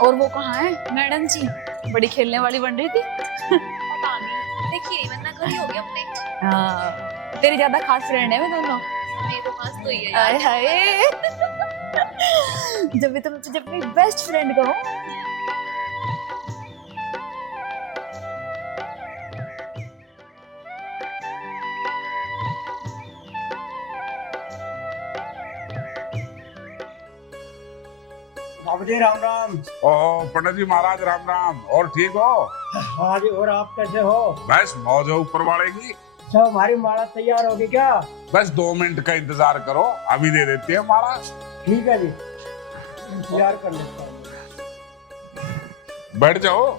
और वो कहाँ है मैडम जी? बड़ी खेलने वाली बन रही थी। पता नहीं, देखिए वरना घर ही हो गया अपने। हाँ, तेरी ज्यादा खास फ्रेंड है मैं दोनों। मेरे तो खास तो ही है हाय यार। हाय। जब भी तुम तुझे अपनी बेस्ट फ्रेंड कहो। बाबू जी राम राम। ओ पंडित जी महाराज राम राम। और ठीक हो? हाँ जी, और आप कैसे हो? बस मौज है ऊपर वाले की। अच्छा, हमारी माला तैयार होगी क्या? बस 2 मिनट का इंतजार करो, अभी दे देते हैं माला। ठीक है जी, इंतजार कर लेता हूँ। बैठ जाओ,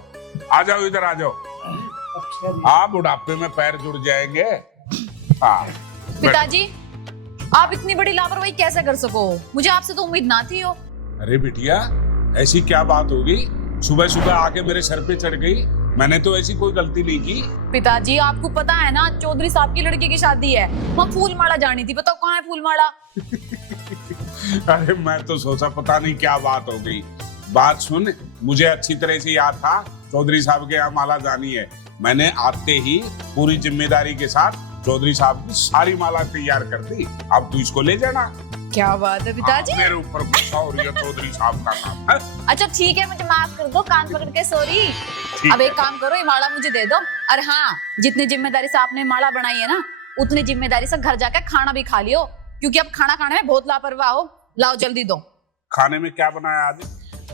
आ जाओ इधर आ जाओ। अच्छा जी। आप बुढ़ापे में पैर जुड़ जाएंगे। हाँ पिताजी, आप इतनी बड़ी लापरवाही कैसे कर सको? मुझे आपसे तो उम्मीद ना थी हो। अरे बिटिया, ऐसी क्या बात होगी? सुबह सुबह आके मेरे सर पे चढ़ गई। मैंने तो ऐसी कोई गलती नहीं की। पिताजी, आपको पता है ना, चौधरी साहब की लड़की की शादी है। वहाँ फूल माला जानी थी, बताओ कहाँ है फूल माला? अरे मैं तो सोचा पता नहीं क्या बात हो गई। बात सुन, मुझे अच्छी तरह से याद था चौधरी साहब के यहाँ माला जानी है। मैंने आते ही पूरी जिम्मेदारी के साथ चौधरी साहब की सारी माला तैयार कर दी। अब तू इसको ले जाना। क्या बात है पिताजी। मेरे ऊपर गुस्सा हो रही है, चौधरी साहब का काम है। अच्छा ठीक है, मुझे माफ कर दो, कान पकड़ के सॉरी। अब एक काम करो, ये माला मुझे दे दो। और हाँ, जितनी जिम्मेदारी से आपने माला बनाई है ना, उतनी जिम्मेदारी से घर जाकर खाना भी खा लियो, क्योंकि अब खाना खाने में बहुत लापरवाह हो। लाओ जल्दी दो। खाने में क्या बनाया आज?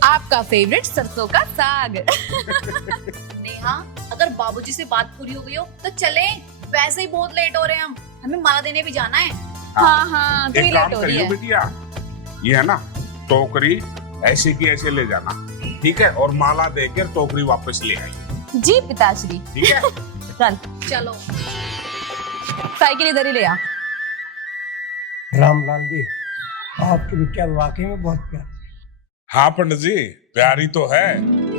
आपका फेवरेट सरसों का साग। नेहा, अगर बाबूजी से बात पूरी हो गई हो तो चले, वैसे ही बहुत लेट हो रहे हैं हम, हमें माला देने भी जाना है। हाँ, तो एक लेट काम हो रही करियो है। बिटिया, ये है ना टोकरी, ऐसे की ऐसे ले जाना, ठीक है? और माला देकर टोकरी वापस ले आई, जी पिताश्री। ठीक है? चल, चलो। साइकिल इधर ही ले आ। रामलाल जी, आपकी बिटिया वाकई में बहुत प्यारी। हाँ पंडित जी, प्यारी तो है।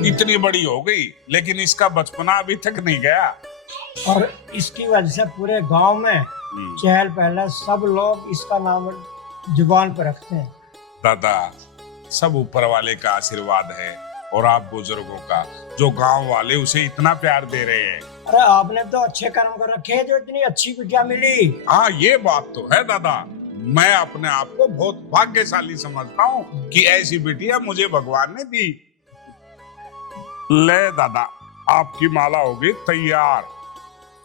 इतनी बड़ी हो गई, लेकिन इसका बचपना अभी तक नहीं गया। और इसकी वजह से पूरे गांव में चहल पहल, सब लोग इसका नाम जुबान पर रखते हैं। दादा, सब ऊपर वाले का आशीर्वाद है और आप बुजुर्गों का, जो गांव वाले उसे इतना प्यार दे रहे हैं। अरे आपने तो अच्छे कर्म कर रखे हैं, जो इतनी अच्छी बिटिया मिली। हाँ, ये बात तो है दादा। मैं अपने आप को बहुत भाग्यशाली समझता हूँ कि ऐसी बिटिया मुझे भगवान ने दी। ले दादा, आपकी माला होगी तैयार।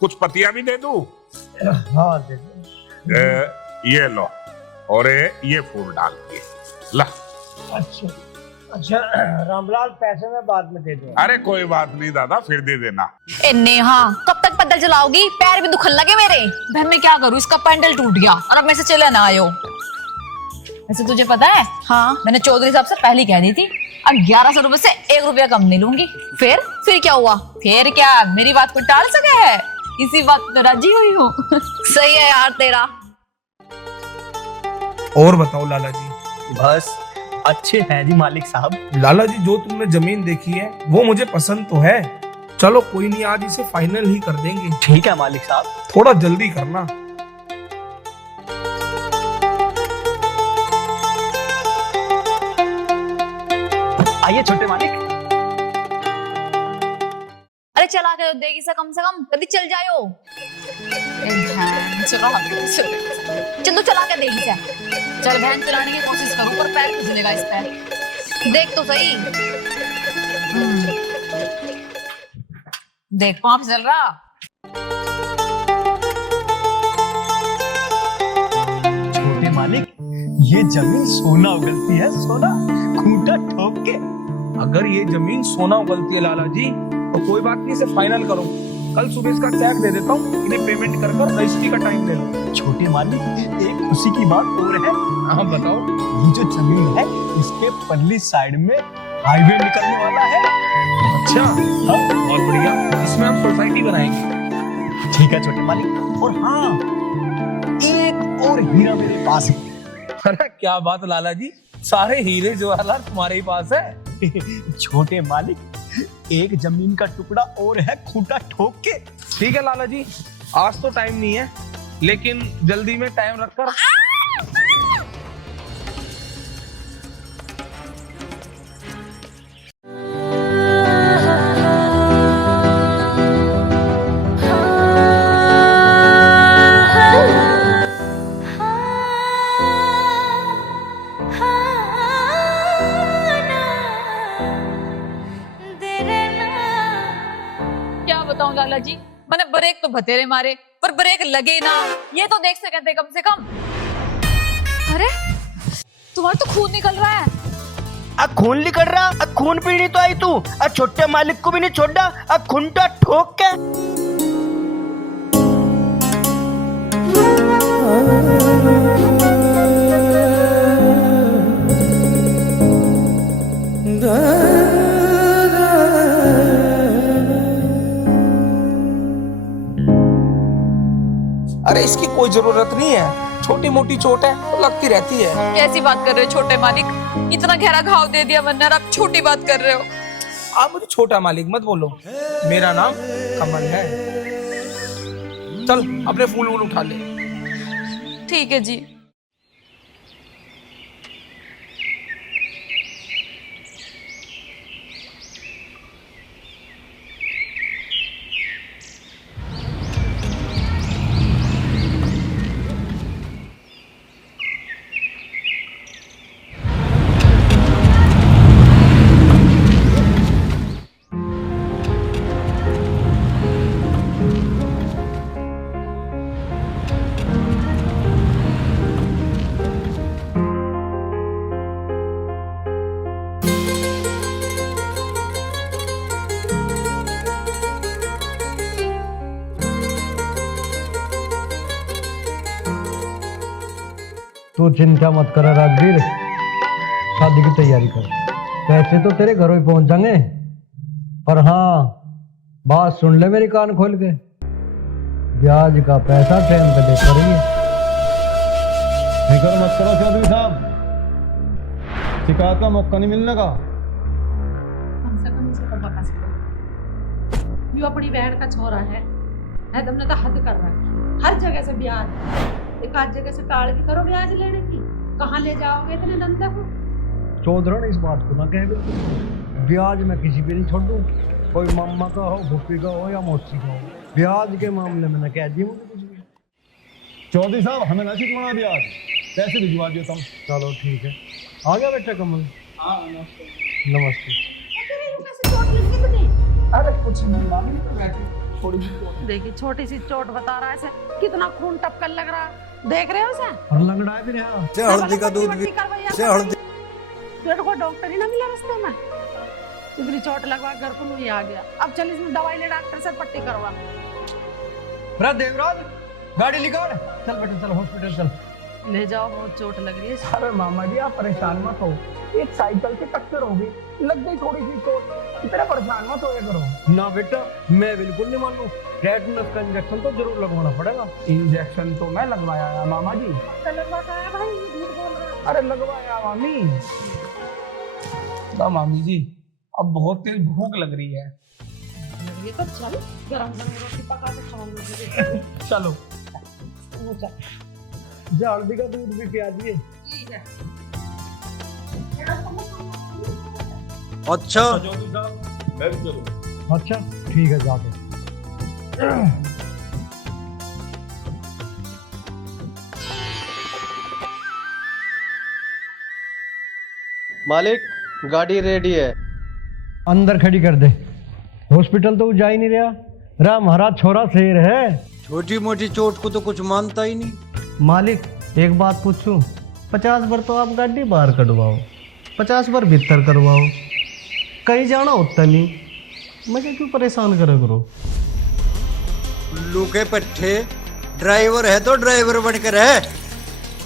कुछ पतिया भी दे दूं? हाँ दे दो। ये लो, और ये फूल डाल दिए। ला। अच्छा अच्छा, रामलाल पैसे में बाद में दे दो। अरे कोई बात नहीं दादा, फिर दे देना। ए नेहा, कब तक पैदल चलाओगी? पैर भी दुखन लगे मेरे। बहन मैं क्या करूँ, इसका पैंडल टूट गया और अब मैं से चले ना आयो। वैसे तुझे पता है, हाँ, मैंने चौधरी साहब से पहले कह दी थी, अब 1100 रुपए से 1 रुपया कम नहीं लूंगी। फिर क्या हुआ? फिर क्या, मेरी बात को टाल सके है? इसी बात पे राजी हुई हूँ। सही है यार तेरा। और बताओ लाला जी। बस अच्छे हैं जी मालिक साहब। लाला जी, जो तुमने जमीन देखी है वो मुझे पसंद तो है। चलो कोई नहीं, आज इसे फाइनल ही कर देंगे। ठीक है मालिक साहब। थोड़ा जल्दी करना। आइए छोटे मालिक। अरे चला के देगी कम से कम, कभी चल जाओ। चल तो चला के देगी से। चल बहन, चलाने की कोशिश करूं पर पैर फिसलेगा इस पैर। देख तो सही। देख पाँव फिसल रहा। छोटे मालिक, ये जमीन सोना उगलती है, सोना, खूंटा ठोक के। अगर ये जमीन सोना उगलती है लाला जी, तो कोई बात नहीं, इसे फाइनल करो। कल सुबह इसका चेक दे देता हूँ, इन्हें पेमेंट कर रजिस्ट्री का टाइम ले लो। छोटे मालिक, एक खुशी की बात और है। हाँ बताओ। ये जो जमीन है, इसके परली साइड में हाईवे निकलने वाला है। अच्छा, हाँ, बहुत बढ़िया। इसमें हम सोसाइटी बनाएंगे। ठीक है छोटे मालिक। और हाँ, एक और हीरा मेरे पास है। अरे क्या बात लाला जी, सारे हीरे जवाहरात तुम्हारे ही पास है। छोटे मालिक, एक जमीन का टुकड़ा और है, खूंटा ठोक के। ठीक है लाला जी, आज तो टाइम नहीं है, लेकिन जल्दी में टाइम रखकर। बताऊं लाला जी, मैंने ब्रेक तो बतेरे मारे पर ब्रेक लगे ना, ये तो देख सकते कम से कम। अरे तुम्हारा तो खून निकल रहा है। खून निकल रहा, खून पीनी तो आई तू, छोटे मालिक को भी नहीं छोड़ा, खूंटा ठोक के। अरे इसकी कोई जरूरत नहीं है, छोटी मोटी चोट है तो लगती रहती है। कैसी बात कर रहे हो छोटे मालिक, इतना गहरा घाव दे दिया वरना आप छोटी बात कर रहे हो। आप मुझे छोटा मालिक मत बोलो, मेरा नाम कमल है। चल अपने फूल वूल उठा ले। ठीक है जी। तू चिंता मत कर राजवीर, शादी की तैयारी कर। पैसे तो तेरे घरों ही पहुंच जाएंगे, पर हाँ बात सुन ले मेरी कान खोल के, ब्याज का पैसा टाइम पे देता रहिए। फिक्र मत करो चौधरी साहब, शिकायत का मौका नहीं मिलने का। कम से कम इसे तो बता सको, यो अपनी बहन का छोरा है तुमने तो हद कर रहा है। हर जगह से ब्याज, एक आध जगह से टाल भी करो ब्याज लेने की, कहाँ ले जाओगे इतने धंधे को? चौधरी इस बात को ना कह, ब्याज मैं किसी पे नहीं छोड़ दूं, कोई मम्मा का हो, भूपी का हो या मौसी का हो, ब्याज के मामले में ना कह दी मुझे कुछ भी। चौधरी साहब हमें ना चितवाना ब्याज, पैसे भिजवा दियो तुम। चलो ठीक है, आ गया बेटा कमल। नमस्ते। अरे कुछ नहीं मामी, तो बैठी थोड़ी सी चोट। देखिए छोटी सी चोट बता रहा है इसे, कितना खून टपकन लग रहा है, देख रहे हो इसे? और लंगड़ा भी रहा। हल्दी का दूध भी तेरे को डॉक्टर ही ना मिला रास्ते में, इतनी चोट लगवा घर को नहीं आ गया। अब चल इसमें दवाई ले, डॉक्टर से पट्टी करवा। देवराज गाड़ी निकाल, चल बेटा चल हॉस्पिटल चल। ले जाओ, बहुत चोट लग रही है। अरे मामा जी आप परेशान मत हो, एक साइकिल से टक्कर होगी, लग गई थोड़ी सी चोट, इतना परेशान मत होया करो। ना बेटा मैं बिल्कुल नहीं मानू, टेटनस का इंजेक्शन तो जरूर लगवाना पड़ेगा। इंजेक्शन तो मैं लगवाया है मामा जी। लगवाया भाई, झूठ बोल रहा है। अरे लगवाया मामी। ना मामी जी अब बहुत तेज भूख लग रही है। ये तो चल गरम गरम रोटी पका के खाऊंगी। चलो हल्दी का दूध भी पिया दिए। ठीक है। अच्छा अच्छा ठीक है जाके। मालिक गाड़ी रेडी है। अंदर खड़ी कर दे, हॉस्पिटल तो जा ही नहीं रहा, हमारा छोरा शेर है। छोटी मोटी चोट को तो कुछ मानता ही नहीं। मालिक एक बात पूछूं, 50 बार तो आप गाड़ी बाहर कटवाओ, 50 बार भीतर करवाओ, कहीं जाना होता नहीं, मुझे क्यों परेशान करे करो। लूके पट्टे ड्राइवर है तो ड्राइवर बनकर है,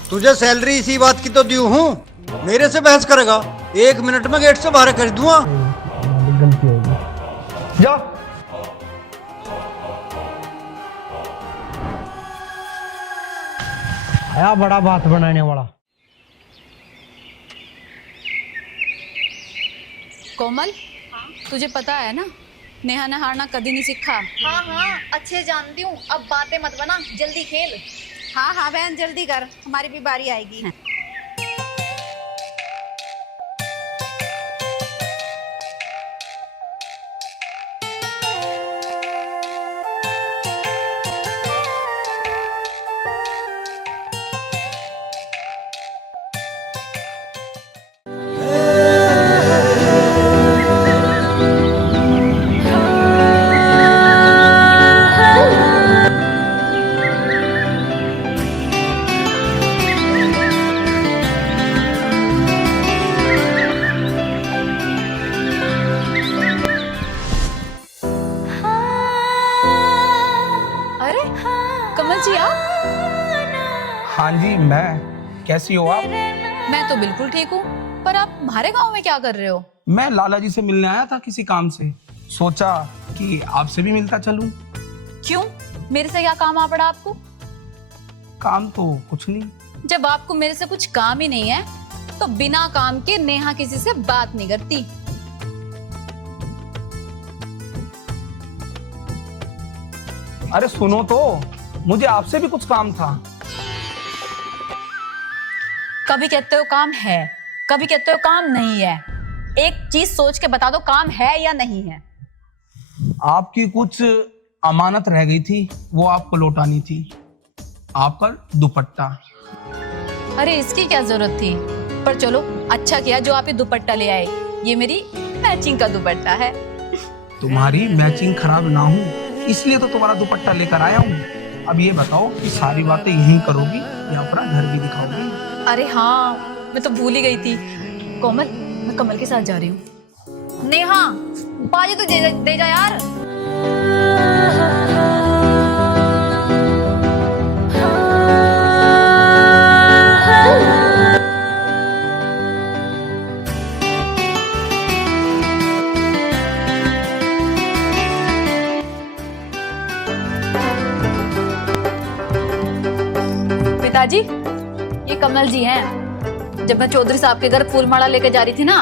तुझे सैलरी इसी बात की तो दी हूँ, मेरे से बहस करेगा, 1 मिनट में गेट से बाहर कर दूंगा। गलती होगी, जा। आया बड़ा बात बनाने वाला। कोमल, तुझे पता है ना नेहा ने हारना कभी नहीं सीखा। हाँ हाँ अच्छे जानती हूँ, अब बातें मत बना, जल्दी खेल। हाँ हाँ बहन जल्दी कर, हमारी भी बारी आएगी। जी आप? हाँ जी, मैं। कैसी हो आप? मैं तो बिल्कुल ठीक हूँ, पर आप हमारे गांव में क्या कर रहे हो? मैं लाला जी से मिलने आया था किसी काम से, सोचा कि आपसे भी मिलता चलूं। क्यों, मेरे से क्या काम आ पड़ा आपको? काम तो कुछ नहीं। जब आपको मेरे से कुछ काम ही नहीं है तो बिना काम के नेहा किसी से बात नहीं करती। अरे सुनो तो, मुझे आपसे भी कुछ काम था। कभी कहते हो काम है, कभी कहते हो काम नहीं है। एक चीज सोच के बता दो, काम है या नहीं है? आपकी कुछ अमानत रह गई थी, वो आपको लौटानी थी। आपका दुपट्टा। अरे इसकी क्या जरूरत थी, पर चलो अच्छा किया जो आप ये दुपट्टा ले आए। ये मेरी मैचिंग का दुपट्टा है। तुम्हारी मैचिंग खराब ना हो इसलिए तो तुम्हारा दुपट्टा लेकर आया हूँ। अब ये बताओ कि सारी बातें यहीं करोगी या अपना घर भी दिखाओगी? अरे हाँ, मैं तो भूल ही गई थी। कोमल, मैं कमल के साथ जा रही हूँ। नेहा, बाजी तो दे जा यार। पिताजी, ये कमल जी हैं। जब मैं चौधरी साहब के घर फूल माला लेके जा रही थी ना,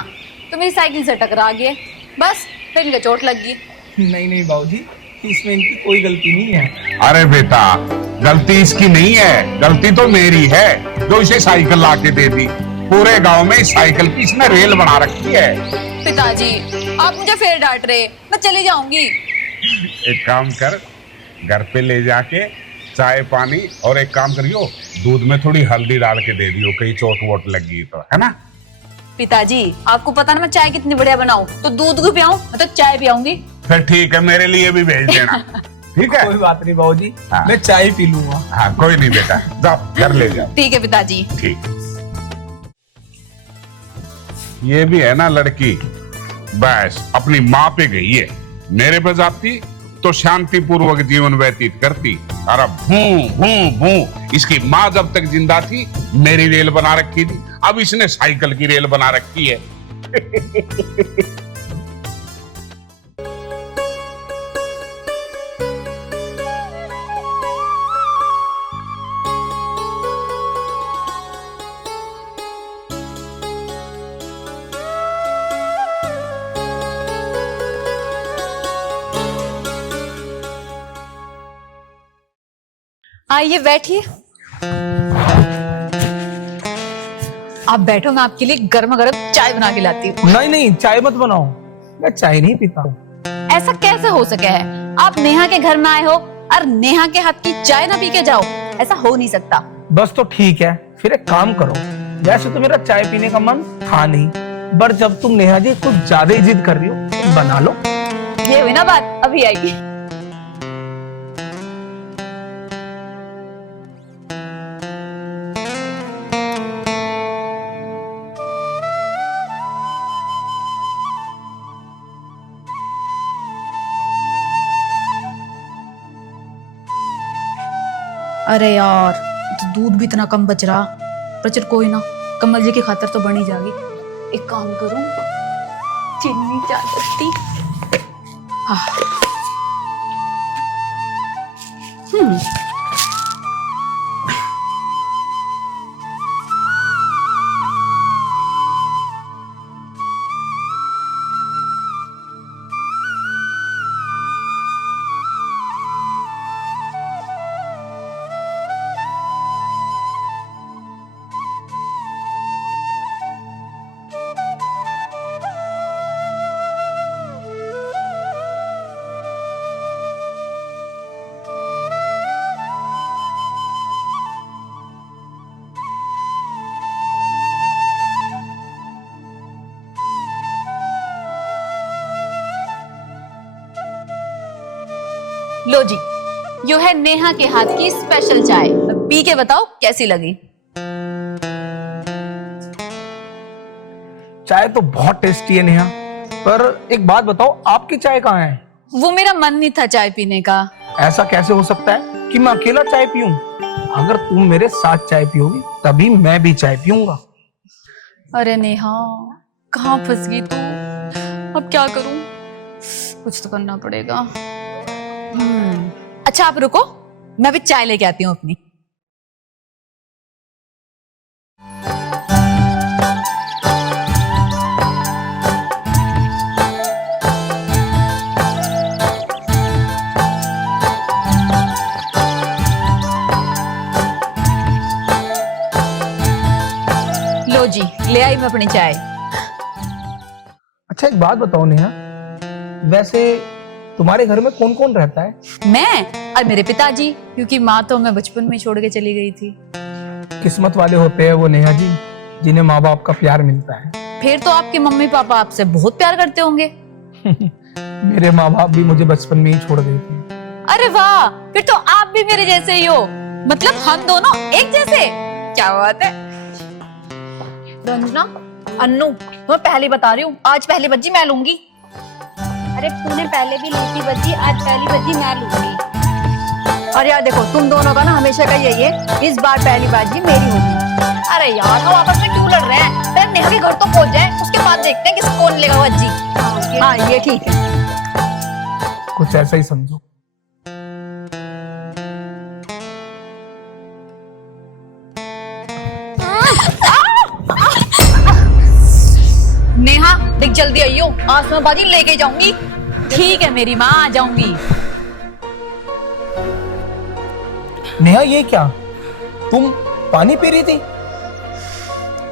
तो मेरी साइकिल से टकरा गए, बस फिर इनका चोट लग गई। नहीं नहीं बाबूजी, इसमें इनकी कोई गलती नहीं है। अरे बेटा, गलती इसकी नहीं है, गलती तो मेरी है जो इसे साइकिल ला के दे दी। पूरे गांव में इस साइकिल की इसने रेल बना रखी है। पिताजी, आप मुझे फिर डांट रहे, मैं चली जाऊंगी। एक काम कर, घर पे ले जाके चाय पानी और एक काम करियो, दूध में थोड़ी हल्दी डाल के दे दियो, कहीं चोट वोट लगी तो, है ना? पिताजी, आपको पता ना मैं चाय कितनी बढ़िया बनाऊं, तो दूध भी पियाऊं, मैं तो चाय पियाऊंगी। फिर ठीक है, मेरे लिए भी भेज देना। ठीक है, कोई बात नहीं बाबूजी, हाँ। मैं चाय पी लूंगा। हाँ कोई नहीं बेटा, जाओ घर ले जाओ। ठीक है पिताजी। ठीक। ये भी है ना लड़की, बस अपनी माँ पे गई है, मेरे पे जाती तो शांति पूर्वक जीवन व्यतीत करती। अरे भूं भूं भूं, इसकी माँ जब तक जिंदा थी मेरी रेल बना रखी थी, अब इसने साइकिल की रेल बना रखी है। आइए बैठिए। आप बैठो, मैं आपके लिए गर्मा गर्म चाय बना के लाती हूँ। नहीं नहीं, चाय मत बनाओ, मैं चाय नहीं पीता। ऐसा कैसे हो सके है? आप नेहा के घर में आए हो और नेहा के हाथ की चाय ना पी के जाओ, ऐसा हो नहीं सकता। बस तो ठीक है, फिर एक काम करो, वैसे तो मेरा चाय पीने का मन था नहीं, पर जब तुम नेहा जी कुछ ज्यादा ही जिद कर रही हो तो बना लो। ये हुई ना बात, अभी आएगी। अरे यार, तो दूध भी इतना कम बच रहा, पर चल कोई ना, कमल जी की खातर तो बनी जाएगी। एक काम करूं, चीनी चाय पत्ती। लो जी, यो है नेहा के हाथ की स्पेशल चाय, पी के बताओ कैसी लगी। चाय तो बहुत टेस्टी है नेहा, पर एक बात बताओ, आपकी चाय कहाँ है? वो मेरा मन नहीं था चाय पीने का। ऐसा कैसे हो सकता है? कि मैं अकेला चाय पीऊं? अगर तुम मेरे साथ चाय पियोगी तभी मैं भी चाय पीऊंगा। अरे नेहा, कहाँ फंस गई तू? अब क्या करूं? कुछ तो करना पड़ेगा। अच्छा आप रुको, मैं भी चाय लेके आती हूँ अपनी। लो जी, ले आई मैं अपनी चाय। अच्छा एक बात बताओ नेहा, वैसे तुम्हारे घर में कौन कौन रहता है? मैं और मेरे पिताजी, क्योंकि माँ तो मैं बचपन में ही छोड़ के चली गई थी। किस्मत वाले होते हैं वो नेहा जी, जिन्हें माँ बाप का प्यार मिलता है। फिर तो आपके मम्मी पापा आपसे बहुत प्यार करते होंगे। मेरे माँ बाप भी मुझे बचपन में ही छोड़ गए थे। अरे वाह, फिर तो आप भी मेरे जैसे ही हो, मतलब हम दोनों एक जैसे। क्या बात है। रंजना, अन्नू, मैं पहले बता रही हूँ, आज पहली बज्जी मैं लूंगी। अरे तूने पहले भी ली थी बज्जी, आज पहली बज्जी मैं लूंगी। और यार देखो, तुम दोनों का ना हमेशा का यही है, इस बार पहली बाजी मेरी होगी। अरे यार, हम आपस में क्यों लड़ रहे हैं? पहले नेहा के घर तो पहुंच जाए, उसके बाद देखते हैं किस कौन लेगा बज्जी। हाँ ये ठीक है। कुछ ऐसा ही समझो। नेहा देख, जल्दी आइयो, आज मैं बाजी लेके जाऊंगी। ठीक है मेरी माँ, आ जाऊंगी। नेहा ये क्या, तुम पानी पी रही थी?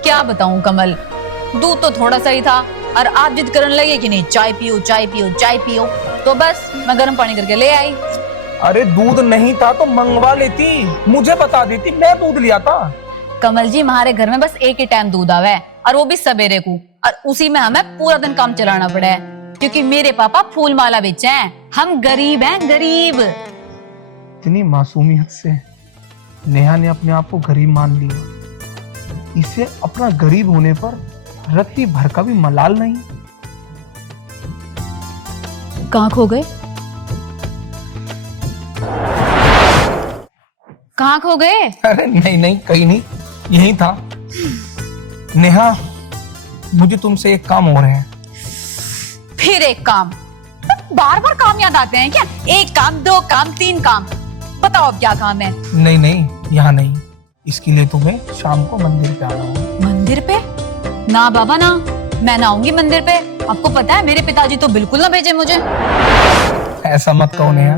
क्या बताऊं कमल, दूध तो थोड़ा सा ही था और आप जिद करने लगे कि नहीं चाय पियो चाय पियो चाय पियो, तो बस मैं गर्म पानी करके ले आई। अरे दूध नहीं था तो मंगवा लेती, मुझे बता देती, मैं दूध लिया था। कमल जी, हमारे घर में बस एक ही टाइम दूध आवा है, और वो भी सवेरे को, और उसी में हमें पूरा दिन काम चलाना पड़ा है, क्योंकि मेरे पापा फूल माला बेचे हैं। हम गरीब हैं, गरीब। इतनी मासूमियत से नेहा ने अपने आप को गरीब मान लिया। इसे अपना गरीब होने पर रत्ती भर का भी मलाल नहीं। कहाँ खो गए? कहाँ खो गए? अरे नहीं नहीं, कहीं नहीं, यही था। नेहा, मुझे तुमसे एक काम हो रहा है। फिर एक काम? बार बार काम याद आते हैं क्या? एक काम, दो काम, तीन काम, बताओ अब क्या काम है? नहीं नहीं, यहाँ नहीं, इसके लिए तुम्हें शाम को मंदिर पे आना होगा। मंदिर पे? ना बाबा ना, मैं ना आऊंगी मंदिर पे। आपको पता है मेरे पिताजी तो बिल्कुल ना भेजे मुझे। ऐसा मत कहो नेहा,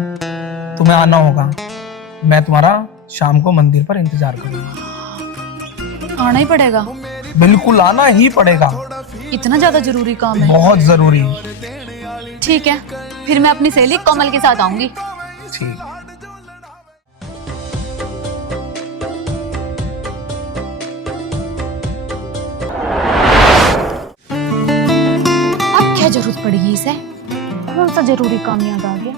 तुम्हें आना होगा। मैं तुम्हारा शाम को मंदिर पर इंतजार करूंगा। आना ही पड़ेगा? बिल्कुल आना ही पड़ेगा। इतना ज्यादा जरूरी काम है? बहुत जरूरी। ठीक है, फिर मैं अपनी सहेली कमल के साथ आऊंगी। ठीक। अब क्या जरूरत पड़ेगी इसे? कौन सा जरूरी काम याद आ गया?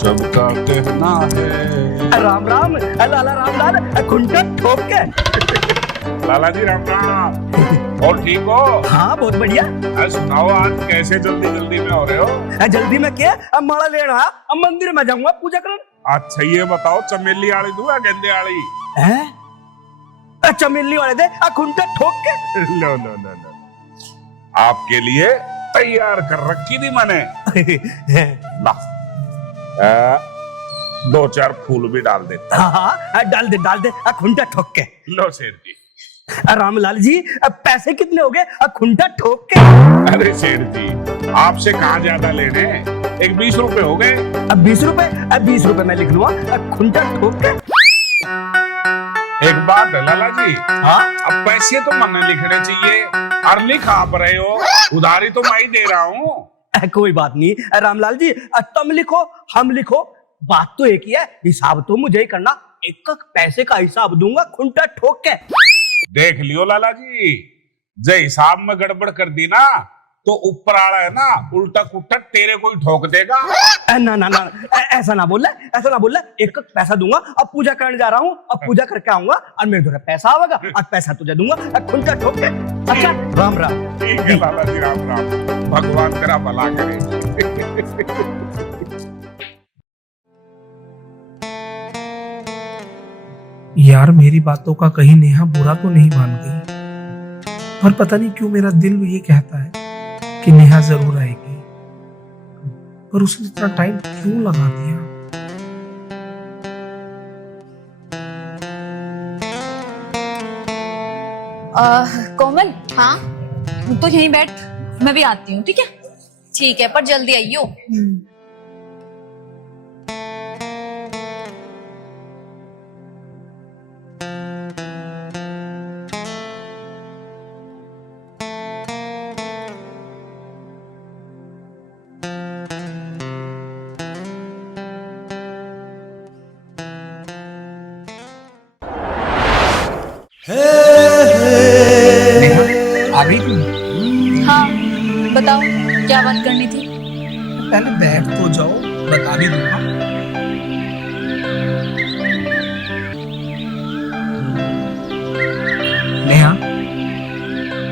सबका कहना है। राम राम लाला, राम लाल, खुंटा ठोक के। लाला जी राम राम। और ठीक हो? हाँ बहुत बढ़िया। सुनाओ, आज कैसे जल्दी जल्दी में हो रहे हो? जल्दी में क्या, अब माला लेना, अब मंदिर में जाऊंगा पूजा करने। अच्छा ये बताओ, चमेली आड़ी दूं या गेंदे आड़ी? चमेली वाले दे, खुंटा ठोक के। लो लो लो लो, आपके लिए तैयार कर रखी थी मैंने। ला, दो चार फूल भी डाल देता। हाँ डाल दे, खुंटा ठोक के। लो सेठ जी। रामलाल जी, अब पैसे कितने हो गए खुंटा ठोक के? अरे सेठ जी, आपसे कहाँ ज्यादा लेने, एक 20 रुपए हो गए। अब 20 रुपए? अब 20 रुपए मैं लिख लूंगा, खुंटा ठोक के। एक बात है लाला जी। हाँ? अब पैसे तो मन लिखने चाहिए, और लिख आप रहे हो, उधारी तो मैं ही दे रहा हूँ। कोई बात नहीं रामलाल जी, तुम लिखो हम लिखो, बात तो एक ही है, हिसाब तो मुझे ही करना। एक पैसे का हिसाब दूंगा खुंटा ठोक के। देख लियो लाला जी, जे हिसाब में गड़बड़ कर दी ना तो ऊपर आ रहा है ना, उल्टा कुट्टा तेरे को ही ठोक देगा। ना ना ना, ऐसा ना बोल, ऐसा ना बोल। एक पैसा दूंगा, अब पूजा करने जा रहा हूँ, अब पूजा करके आऊंगा और मेरे घर पैसा आवेगा और पैसा तुझे दूंगा, खुंचा ठोक के। अच्छा, राम राम। ठीक है लाला जी, राम राम, भगवान तेरा भला करे। यार मेरी बातों का कहीं नेहा बुरा तो नहीं मान गई, पर पता नहीं क्यों मेरा दिल ये कहता है कि नेहा जरूर आएगी, पर उसने इतना टाइम क्यों लगा दिया। कोमल, हाँ तो यहीं बैठ, मैं भी आती हूँ, ठीक है? ठीक है, पर जल्दी आइयो। आ गई तुम? हाँ, बताओ क्या बात करनी थी? पहले बैठ तो जाओ, बता भी दूंगा। नेहा,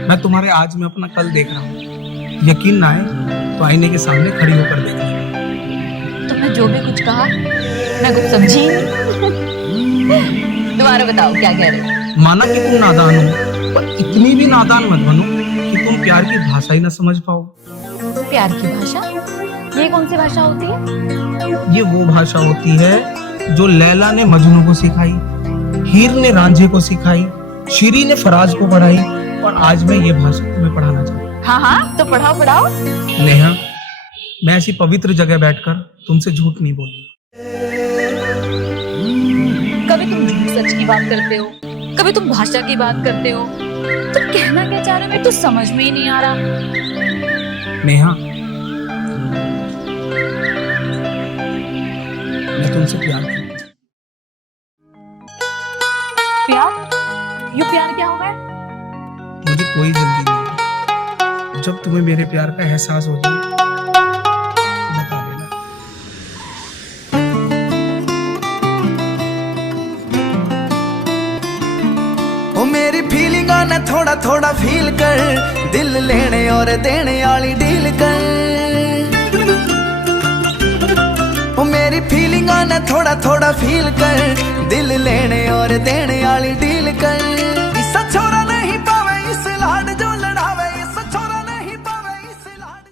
मैं तुम्हारे आज में अपना कल देख रहा हूँ, यकीन ना आए तो आईने के सामने खड़ी होकर देख लेना। तुमने जो भी कुछ कहा मैं कुछ समझी दोबारा बताओ क्या कह रहे हो? माना कि तुम नादान हो, पर इतनी भी नादान मत बनो कि तुम प्यार की भाषा ही ना समझ पाओ। प्यार की भाषा? ये कौन सी भाषा होती है? ये वो भाषा होती है जो लैला ने मजनू को सिखाई, हीर ने रांझे को सिखाई, शीरी ने फराज को पढ़ाई, और आज मैं ये भाषा तुम्हें पढ़ाना चाहता हूँ। हाँ हाँ, तो पढ़ाओ पढ़ाओ। नेहा, मैं ऐसी पवित्र जगह बैठकर तुमसे झूठ नहीं बोलूंगा। कभी तुम झूठ सच की बात करते हो, कभी तुम भाषा की बात करते हो, तुम कहना क्या चाह रहे हो मेरे तो समझ में ही नहीं आ रहा। नेहा, मैं तुमसे प्यार करता हूं। प्यार? ये प्यार क्या होगा? मुझे कोई जल्दी नहीं है, जब तुम्हें मेरे प्यार का एहसास हो जाए बता देना। ओ मेरी फीलिंग ने थोड़ा थोड़ा फील कर, दिल लेने और देने वाली डील कर। ओ मेरी फीलिंग ने थोड़ा थोड़ा फील कर, दिल लेने और देने वाली डील कर। इस छोरा नहीं पावे इस लाड जो लड़ावे, इस छोरा नहीं पावे इस लाड।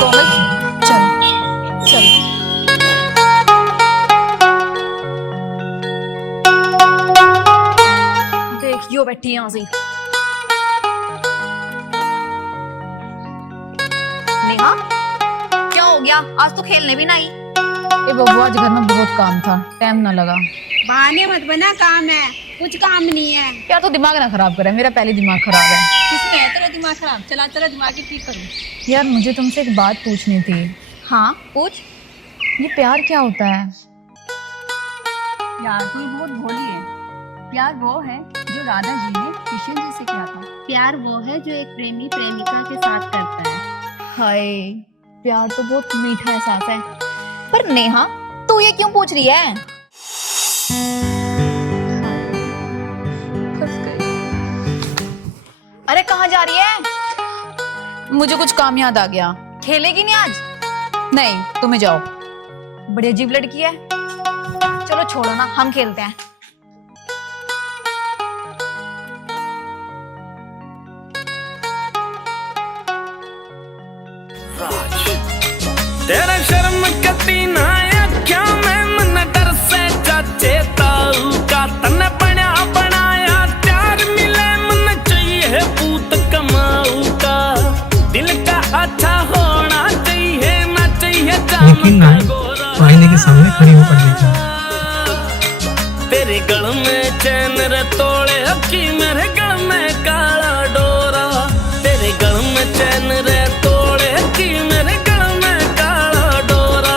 कोमल, चल चल। देखियो बैठी यहाँ से। नेहा, क्या हो गया? आज तो खेलने भी नहीं। ए बबू, आज घर में बहुत काम था, टाइम ना लगा। बहाने मत बना, काम है, कुछ काम नहीं है। क्या तो दिमाग ना खराब करे, मेरा पहले दिमाग खराब है। किसमें है तेरा दिमाग खराब? चला तेरा दिमाग ही ठीक करूँ। यार मुझे तुमसे एक बात पूछनी थी। हाँ पूछ। ये प्यार क्या होता है? यार तू बहुत भोली है। प्यार वो है जो राधा जी ने कृष्ण जी से किया था। प्यार वो है जो एक प्रेमी प्रेमिका के साथ करता है। हाय, प्यार तो बहुत मीठा एहसास है। पर नेहा, तू ये क्यों पूछ रही है? फंस गई। अरे कहाँ जा रही है? मुझे कुछ काम याद आ गया। खेलेगी नहीं आज? नहीं, तुम्हें जाओ। बड़ी अजीब लड़की है। चलो छोड़ो ना, हम खेलते हैं। तेरा शर्म कती ना आख्या मैं, मन डर से चाचे ताऊ का तन बना बनाया। प्यार मिले मन चाहिए पूत कमाऊ का, दिल का अच्छा होना चाहिए ना चाहिए यकीन ना आए तो आईने के सामने खड़ी होकर देखना। तेरे गल में चैन रे तोड़े की, मेरे गल में काला डोरा। तेरे गल में चैन रे तोड़े की, मेरे गल में काला डोरा।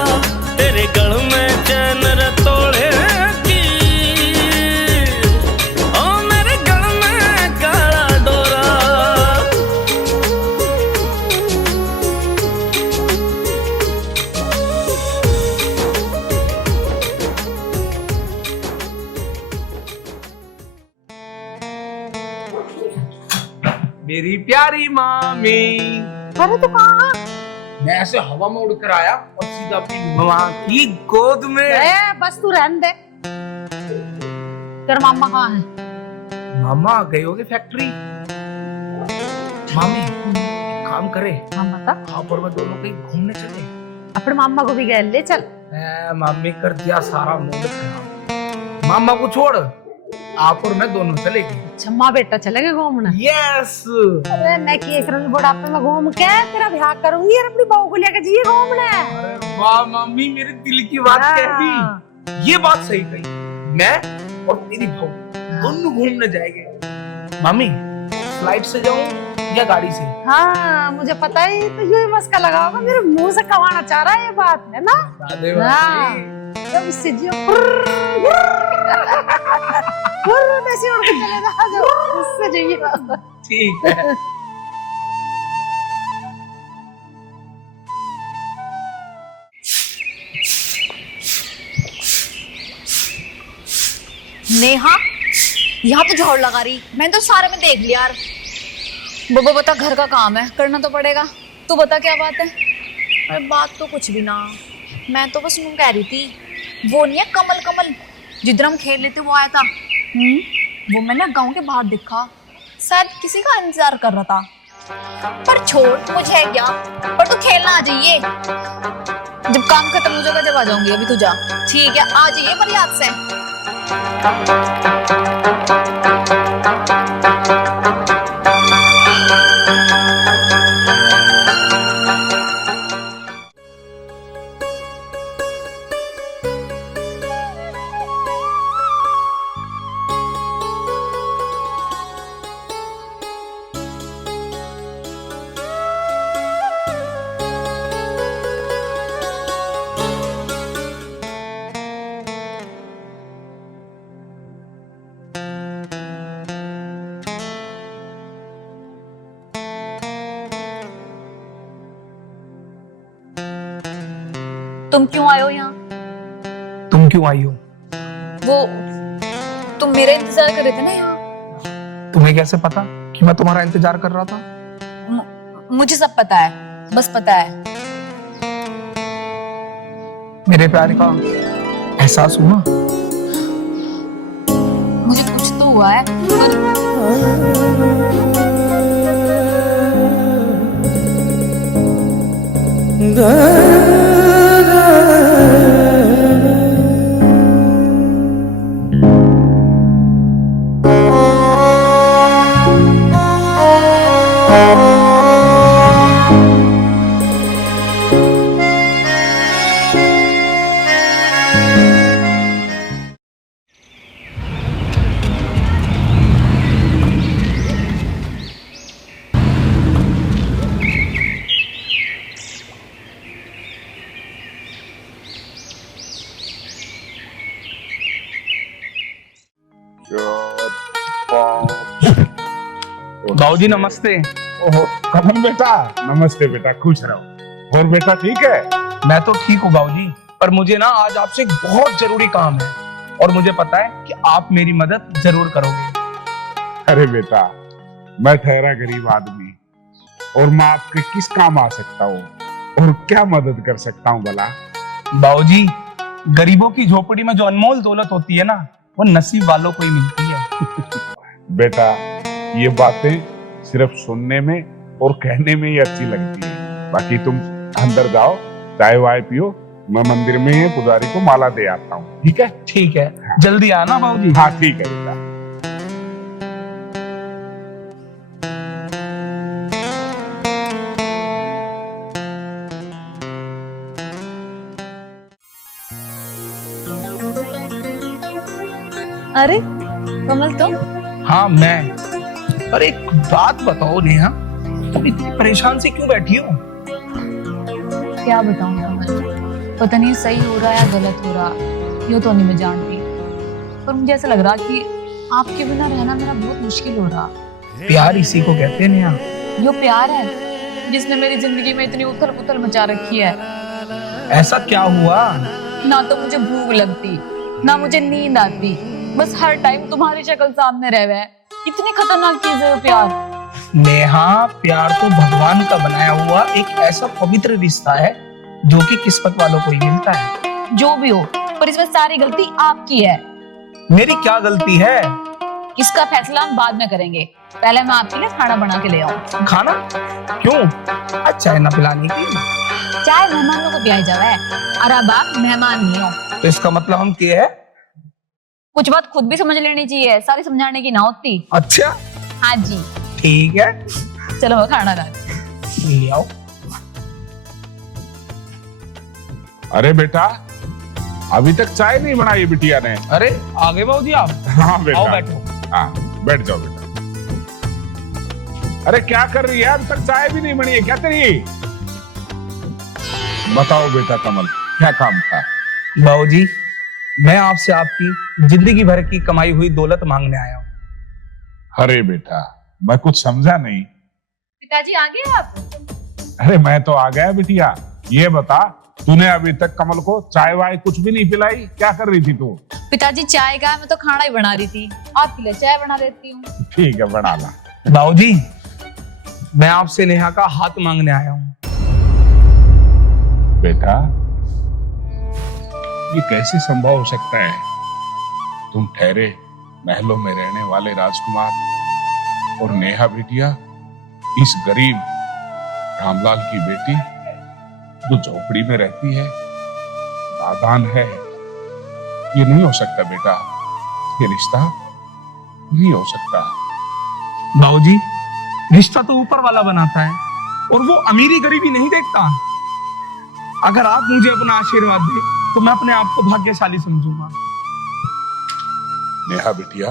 तेरे गल में चैन रे तोड़े की, ओ मेरे गल में काला डोरा। मेरी प्यारी मामी। अरे तू कहाँ? मैं ऐसे हवा में उड़कर आया और सीधा अपनी माँ की गोद में। बस तू रहने दे। तेरा मामा कहाँ है? मामा गए होगे फैक्ट्री। मामी काम करे, हाँ बता। आप और मैं दोनों कहीं घूमने चले। अपने मामा को भी गए ले चल। मामी कर दिया सारा मूड खराब। मामा को छोड़, आप और मैं दोनों चलेंगे। अच्छा माँ बेटा चलेंगे घूमने? यस। अरे मैं की करूँगी बुढ़ापे में घूम के तेरा ब्याह करूंगी और अपनी बहू को लेकर जाइए घूमने। अरे वाह मामी, मेरे दिल की बात कह दी। ये बात सही कही। मैं और तेरी बहू दोनों घूमने जाएंगे। मामी फ्लाइट से जाऊं या गाड़ी से? हाँ मुझे पता है, तो यूं ही मस्का लगा होगा, मेरे मुंह से कमाना चाह रहा है ये बात है ना। जब इससे जियो ऐसे उड़ के चले जाओ, उससे जाइए। ठीक है। नेहा यहाँ पे झाड़ू लगा रही, मैंने तो सारे में देख लिया यार। बब्बा बता, घर का काम है, करना तो पड़ेगा। तू बता क्या बात है? अरे बात तो कुछ भी ना, मैं तो बस यूं कह रही थी, वो नहीं है कमल कमल जिधर हम खेल लेते वो आया था। वो मैंने गांव के बाहर देखा, शायद किसी का इंतजार कर रहा था। पर छोड़, मुझे क्या, पर तू खेलना आ जाइए। जब काम खत्म हो जाएगा जब आ जाऊंगी, अभी तू जा। ठीक है आ जाइए पर याद से। तुम क्यों आए हो यहाँ? तुम क्यों आई हो? वो तुम मेरा इंतजार कर रहे थे ना यहाँ। तुम्हें कैसे पता कि मैं तुम्हारा इंतजार कर रहा था? मुझे सब पता है, बस पता है। मेरे प्यार का एहसास हुआ? मुझे कुछ तो हुआ है बाबूजी नमस्ते। ओहो कमल बेटा, नमस्ते बेटा, खुश रहो। और बेटा ठीक है? मैं तो ठीक हूँ बाबूजी, पर मुझे ना आज आपसे एक बहुत जरूरी काम है और मुझे पता है कि आप मेरी मदद जरूर करोगे। अरे बेटा, मैं ठहरा गरीब आदमी और मैं आपके किस काम आ सकता हूँ और क्या मदद कर सकता हूँ भला? बाबूजी, गरीबों की झोपड़ी में जो अनमोल दौलत होती है ना, वो नसीब वालों को ही मिलती है। बेटा, ये बातें सिर्फ सुनने में और कहने में ही अच्छी लगती है। बाकी तुम अंदर जाओ, चाय वाय पियो, मैं मंदिर में पुजारी को माला दे आता हूँ। ठीक है? ठीक है, जल्दी आना बाबूजी। हाँ ठीक है बेटा। अरे कमल तुम? हाँ मैं। अरे एक बात बताओ नेहा, तुम इतनी परेशान से क्यों बैठी हो? क्या बताऊं कमल, पता नहीं सही हो रहा है या गलत हो रहा, ये तो नहीं मैं जानती, पर मुझे ऐसा लग रहा कि आपके बिना रहना मेरा बहुत मुश्किल हो रहा। प्यार इसी को कहते हैं नेहा। जो प्यार है जिसने मेरी जिंदगी में इतनी उथल पुथल मचा रखी है। ऐसा क्या हुआ? ना तो मुझे भूख लगती, ना मुझे नींद आती, बस हर टाइम तुम्हारी शक्ल सामने रह है। इतनी खतरनाक चीज है प्यार। नेहा, प्यार तो भगवान का बनाया हुआ एक ऐसा पवित्र रिश्ता है जो कि किस्मत वालों को ही मिलता है। जो भी हो, पर इसमें सारी गलती आपकी है। मेरी क्या गलती है? इसका फैसला हम बाद में करेंगे, पहले मैं आपके लिए खाना बना के ले आऊं। खाना? क्यों? अच्छा है ना पिलाने की। चाय मेहमानों को पिलाई जावे है, और अब आप मेहमान नहीं हो। तो इसका मतलब हम क्या है? कुछ बात खुद भी समझ लेनी चाहिए, सारी समझाने की ना होती। अच्छा हाँ जी, ठीक है, चलो वो खाना खा ले आओ। अरे बेटा, अभी तक चाय नहीं बनाई बिटिया ने। अरे आ गए बाबूजी आप? हाँ बेटा, आओ बैठो। हाँ बैठ जाओ बेटा। अरे क्या कर रही है? अभी तक चाय भी नहीं बनी है क्या तेरी? बताओ बेटा कमल, क्या काम था? बाबूजी, मैं आपसे आपकी जिंदगी भर की कमाई हुई दौलत मांगने आया हूँ। अरे बेटा, मैं कुछ समझा नहीं। पिताजी आ गए आप? अरे मैं तो आ गया बिटिया। ये बता, तूने अभी तक कमल को चाय वाय कुछ भी नहीं पिलाई? क्या कर रही थी तू? पिताजी चाय का, मैं तो खाना ही बना रही थी। आपके लिए चाय बना देती हूँ। ठीक है, बना ला। बाबूजी, मैं आपसे नेहा का हाथ मांगने आया हूँ। बेटा, ये कैसे संभव हो सकता है? तुम ठहरे महलों में रहने वाले राजकुमार और नेहा बिटिया इस गरीब रामलाल की बेटी जो झोपड़ी में रहती है, नादान है। ये नहीं हो सकता बेटा, ये रिश्ता नहीं हो सकता। बाबूजी, रिश्ता तो ऊपर वाला बनाता है और वो अमीरी गरीबी नहीं देखता। अगर आप मुझे अपना आशीर्वाद दें तो मैं अपने आप को भाग्यशाली समझूंगा। नेहा बिटिया,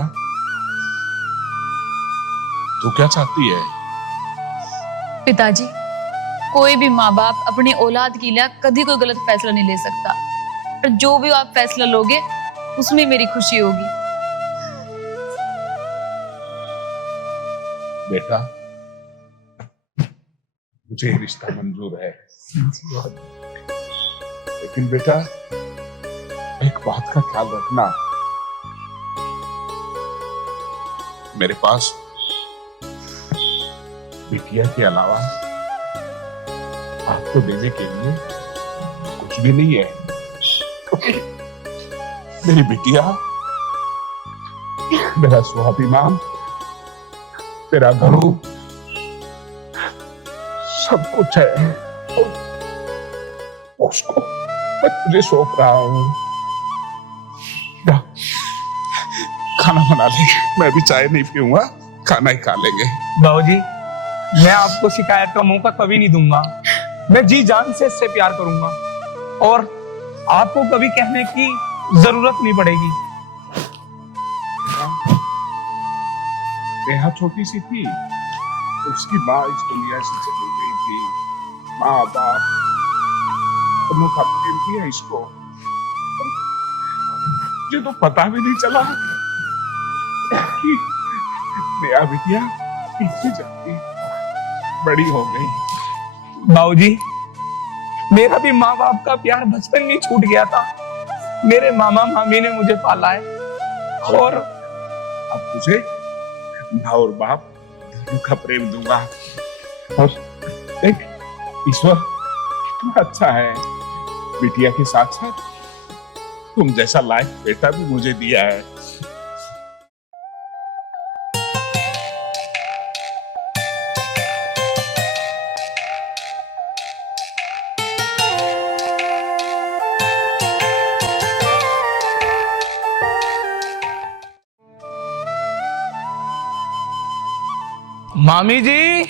तू क्या चाहती है? पिताजी, कोई भी माँ बाप अपनी औलाद के लिए कभी कोई गलत फैसला नहीं ले सकता, और जो भी आप फैसला लोगे उसमें मेरी खुशी होगी। बेटा, मुझे ये रिश्ता मंजूर है, लेकिन बेटा एक बात का ख्याल रखना, मेरे पास बिटिया के अलावा आपको देने के लिए कुछ भी नहीं है। मेरी बिटिया, मेरा स्वाभिमान, तेरा बहू, सब कुछ है। उसको मैं तुझे सौंप रहा हूं। जा, खाना बना ले। मैं भी चाय नहीं पीऊंगा, खाना ही खा लेंगे। बाबूजी, मैं आपको शिकायत का मौका कभी नहीं दूंगा। मैं जी जान से इससे प्यार करूंगा और आपको कभी कहने की जरूरत नहीं पड़ेगी। नेहा छोटी सी थी, उसकी माँ इस दुनिया से चली गई थी। माँ बाप दोनों का प्रेम किया इसको, मुझे तो पता भी नहीं चला कि नेहा बिटिया इतनी जल्दी बड़ी हो गई। बाबूजी, मेरा भी माँ बाप का प्यार बचपन में छूट गया था। मेरे मामा मामी ने मुझे पाला है और अब तुझे माँ और बाप दोनों का प्रेम दूंगा। और देख, ईश्वर कितना अच्छा है, बिटिया के साथ साथ तुम जैसा लायक बेटा भी मुझे दिया है। मामी जी,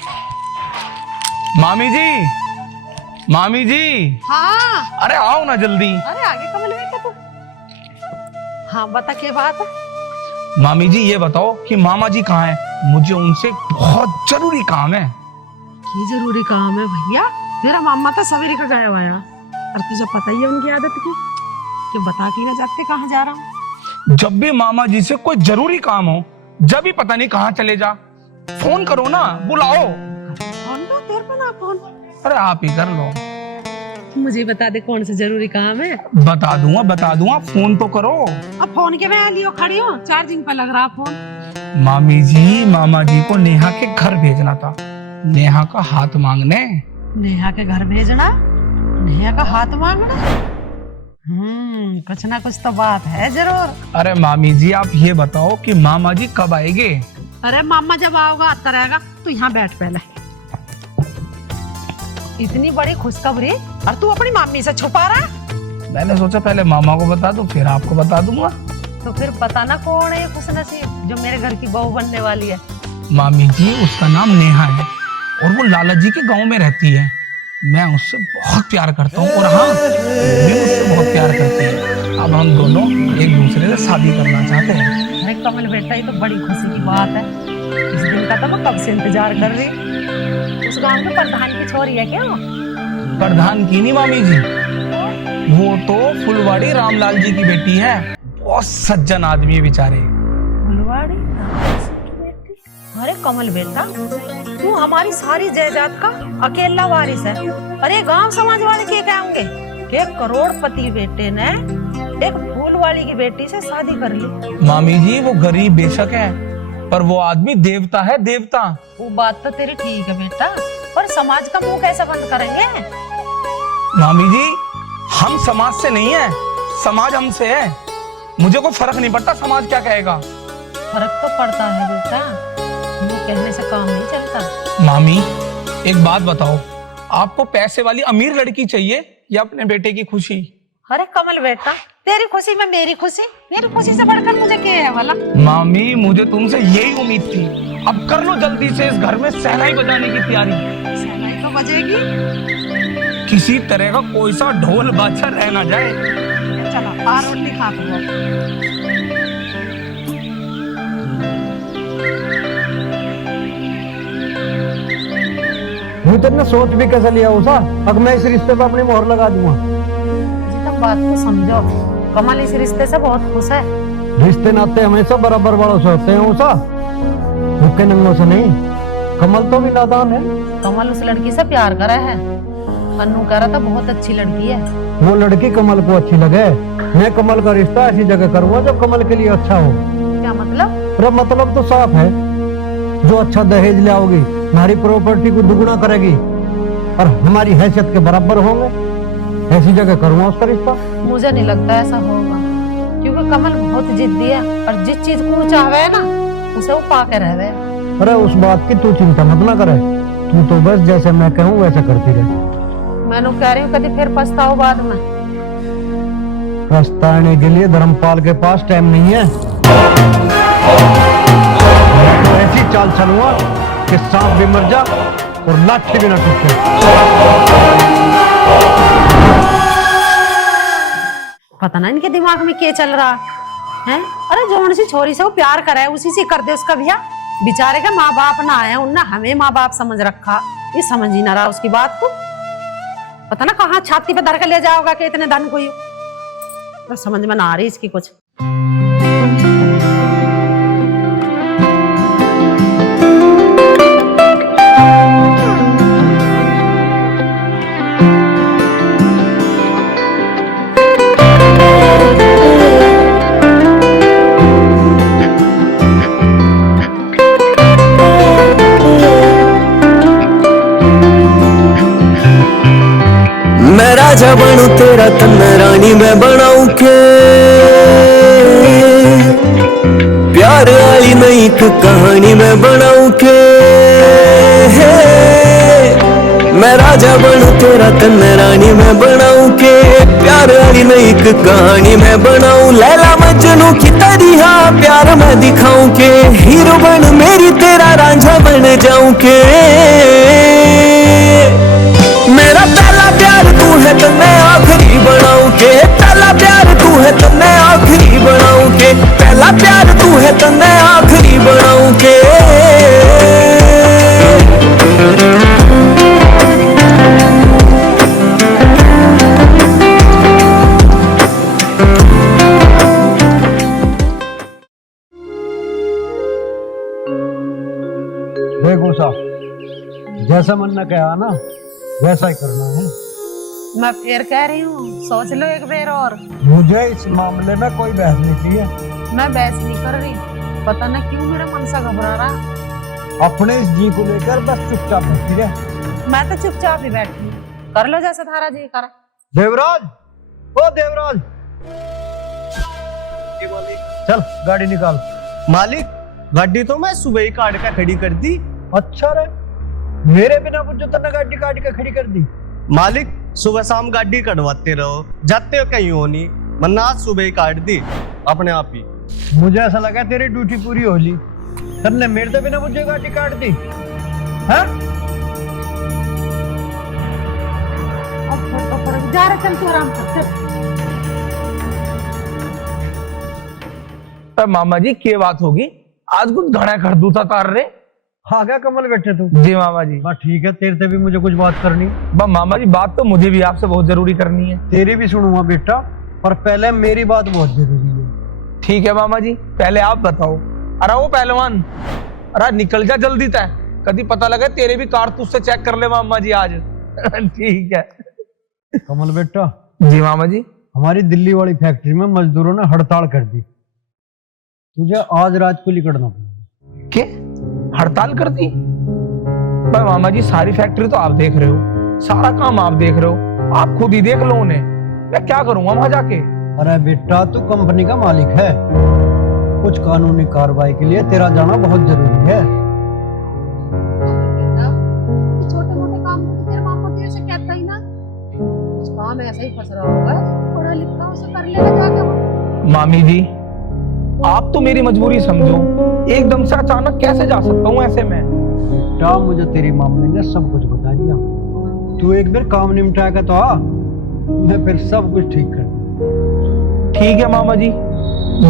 मामी जी, मामी जी। हाँ, अरे आओ ना जल्दी। अरे आगे कमल में क्या तू? हाँ बता, क्या बात है? मामी जी, ये बताओ कि मामा जी कहाँ हैं? मुझे उनसे बहुत जरूरी काम है। की जरूरी काम है भैया? तेरा मामा तो सवेरे का गया हुआ है, और तुझे पता ही है उनकी आदत की, कि बता के ना जाते कहाँ जा रहा हूँ। जब भी मामा जी से कोई जरूरी काम हो, जब भी पता नहीं कहाँ चले जा, फोन करो ना, बुलाओ। फोन तो तेरे पे ना फोन। अरे आप ही कर लो। मुझे बता दे कौन सा जरूरी काम है। बता दूंगा, फोन तो करो। अब फोन के मैं लियो खड़ी हूँ, चार्जिंग पे लग रहा फोन। मामी जी, मामा जी को नेहा के घर भेजना था, नेहा का हाथ मांगने। नेहा के घर भेजना, नेहा का हाथ मांगना। कुछ ना कुछ तो बात है जरूर। अरे मामी जी, आप ये बताओ कि मामा जी कब आएंगे? अरे मामा जब आओगा आता रहेगा, तू यहाँ बैठ पहले। इतनी बड़ी खुशखबरी और तू अपनी मम्मी से छुपा रहा है? मैंने सोचा पहले मामा को बता दूं, फिर आपको बता दूंगा। तो फिर बताना कौन है ये खुशनसीब जो मेरे घर की बहू बनने वाली है? मामी जी, उसका नाम नेहा है और वो लाला जी के गांव में रहती है। मैं उससे बहुत प्यार करता हूँ और हाँ, वो भी मुझसे बहुत प्यार करती है। अब हम दोनों एक दूसरे से शादी करना चाहते हैं। अरे कमल बेटा, ये तो बड़ी खुशी की बात है। इस दिन का तो मैं कब से इंतजार कर रही। उस गांव के प्रधान की छोरी है क्या? प्रधान की नहीं मामी जी, वो तो फुलवाड़ी रामलाल जी की बेटी है। बहुत सज्जन आदमी है बेचारे। फुलवाड़ी रामलाल जी की बेटी? अरे कमल बेटा, तू हमारी सारी जायदाद का अकेला वारिस है। अरे गांव समाज वाले क्या कहेंगे कि करोड़पति बेटे ने एक फूलवाड़ी की बेटी से शादी कर ली। मामी जी, वो गरीब बेशक है, पर वो आदमी देवता है, देवता। वो बात तो तेरी ठीक है बेटा, पर समाज का मुंह कैसे बंद करेंगे? मामी जी, हम समाज से नहीं है, समाज हमसे है। मुझे कोई फर्क नहीं पड़ता समाज क्या कहेगा। फर्क तो पड़ता है बेटा, वो कहने से काम नहीं चलता। मामी, एक बात बताओ, आपको पैसे वाली अमीर लड़की चाहिए या अपने बेटे की खुशी? अरे कमल बेटा, तेरी खुशी में मेरी खुशी, मेरी खुशी से बढ़कर मुझे क्या है वाला? मामी, मुझे तुमसे यही उम्मीद थी। अब कर लो जल्दी से इस घर में शहनाई बजाने की तैयारी। शहनाई तो बजेगी, किसी तरह का कोई सा ढोल बाजा रह ना जाए। चलो आ रोटी खा लो। मैं तेरे सोच भी कैसे लिया उसा? अब मैं इस रिश्ते पर अपनी मोहर लगा दूंगा। तुम बात को समझो, कमल इस रिश्ते से बहुत खुश है। रिश्ते नाते हमेशा बराबर बड़ों से होते हैं उसा, भूखे नंगों से नहीं। कमल तो भी नादान है। कमल उस लड़की से प्यार करा है। अन्नू कह रहा था बहुत अच्छी लड़की है। वो लड़की कमल को अच्छी लगे, मैं कमल का रिश्ता ऐसी जगह करूंगा जो कमल के लिए अच्छा हो। क्या मतलब? अरे मतलब तो साफ है, जो अच्छा दहेज ले आओगी, हमारी प्रॉपर्टी को दुगुना करेगी और हमारी हैसियत के बराबर होंगे, ऐसी जगह करूंगा उसका रिश्ता। मुझे नहीं लगता ऐसा होगा, क्योंकि कमल बहुत जिद्दी है और जिस चीज को वो चाहवे है ना, उसे वो पाके रहवे। अरे उस बात की तू चिंता मत ना करे, तू तो बस जैसे मैं कहूँ वैसे करती रहे। मैं कह रही हूँ कभी फिर पछताओ बाद में। पछताने के लिए धर्मपाल के पास टाइम नहीं है। मैं तो ऐसी चाल चलूंगा कि सांप भी मर जा और लाठी भी न टूटे। पता ना इनके दिमाग में क्या चल रहा है। अरे जोन सी छोरी से वो प्यार करे है, उसी से कर दे उसका ब्याह। बेचारे के माँ बाप ना आए, उनने हमें माँ बाप समझ रखा, ये समझ ही ना रहा उसकी बात को। पता ना कहाँ छाती पे धर के ले जाओगा कि इतने धन को, तो समझ में ना आ रही इसकी कुछ। मैं राजा बनूं तेरा तन रानी मैं बनाऊं के, प्यार वाली नई एक कहानी मैं बनाऊं के। मैं राजा बनूं तेरा तन रानी मैं बनाऊं के, प्यार वाली नई एक कहानी मैं बनाऊं। लैला मजनू की तरह प्यार मैं दिखाऊं के, हीरो बन मेरी तेरा रांझा बन जाऊं के। मेरा पहला प्यार तू है तो मैं आखिरी बनाऊं के, पहला प्यार तू है तो मैं आखिरी बनाऊं के, पहला प्यार तू है तो मैं आखिरी बनाऊं के। देखो साहब, जैसा मन ने कहा ना वैसा ही करना है। मैं फिर कह रही हूँ सोच लो एक बार और। मुझे इस मामले में कोई बहस नहीं चाहिए। मैं बहस नहीं कर रही, पता ना क्यों मेरा मन सा घबरा रहा। अपने इस जी को लेकर बस चुपचाप बैठी रहे। मैं तो चुपचाप ही बैठी हूँ, कर लो जैसा थारा जी कर। देवराज, ओ देवराज, चल गाड़ी निकाल। मालिक, गाड़ी तो मैं सुबह ही काट के खड़ी कर दी। अच्छा रे, मेरे बिना पूछो तने गाड़ी काट के खड़ी कर दी। मालिक, सुबह शाम गाड़ी कटवाते रहो, जाते हो कहीं हो नहीं, वरना आज सुबह ही काट दी अपने आप ही। मुझे ऐसा लगा तेरी ड्यूटी पूरी हो ली, तन्ने मेरे से बिना मुझे गाड़ी काट दी। हाँ? जा रहे, चल तू आराम कर चल। मामा जी क्या बात होगी, आज कुछ घड़ा कर दूता तार रे। हाँ क्या कमल बैठे तू? जी मामा जी। बस ठीक है, तेरे से भी मुझे कुछ बात करनी। बस मामा जी, बात तो मुझे भी आपसे बहुत जरूरी करनी है। तेरी भी सुनूंगा बेटा, पर पहले मेरी बात बहुत जरूरी है। ठीक है मामा जी, पहले आप बताओ। अरे वो पहलवान, अरे निकल जा जल्दी तय, कभी पता लगे तेरे भी कारतूस से चेक कर ले मामा जी आज। ठीक है कमल बेटा। जी मामा जी। हमारी दिल्ली वाली फैक्ट्री में मजदूरों ने हड़ताल कर दी, तुझे आज रात को निकलना पड़ेगा। क्या हड़ताल कर दी? भाई मामा जी, सारी फैक्ट्री तो आप देख रहे हो, सारा काम आप देख रहे हो, आप खुद ही देख लो उन्हें, मैं क्या करूंगा वहां जाके। अरे बेटा, तू कंपनी का मालिक है, कुछ कानूनी कार्रवाई के लिए तेरा जाना बहुत जरूरी है। छोटे मोटे काम को तो तेरे मामा तेरे से कहता ही ना, उस काम ऐसा ही फंस रहा होगा, पढ़ा लिखा उसे कर लेगा जाके। मामी जी, आप तो मेरी मजबूरी समझो, एकदम से अचानक कैसे जा सकता हूँ ऐसे में। बेटा, मुझे तेरी मम्मी ने सब कुछ बता दिया, तू एक बार काम निपटाएगा तो आ, मैं फिर सब कुछ ठीक कर दूंगा। ठीक है मामा जी,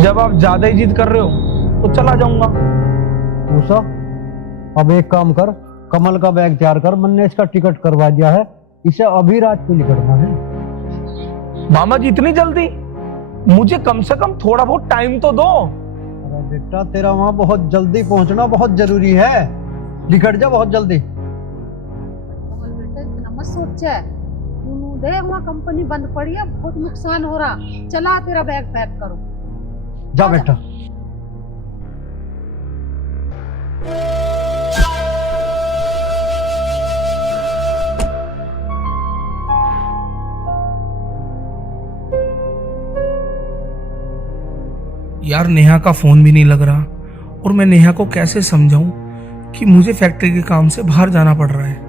जब आप ज्यादा ही जिद कर रहे हो तो चला जाऊंगा। उषा, अब एक काम कर, कमल का बैग तैयार कर, मैंने इसका टिकट करवा दिया है, इसे अभी रात को निकलना है। मामा जी इतनी जल्दी? मुझे कम से कम थोड़ा बहुत टाइम तो दो। अरे बेटा, तेरा वहां बहुत जल्दी पहुंचना बहुत जरूरी है, निकट जा बहुत जल्दी। बेटा इतना मत सोचा, देख वहाँ कंपनी बंद पड़ी है, बहुत नुकसान हो रहा, चला तेरा बैग पैक करो। जा बेटा। यार नेहा का फोन भी नहीं लग रहा, और मैं नेहा को कैसे समझाऊं कि मुझे फैक्ट्री के काम से बाहर जाना पड़ रहा है।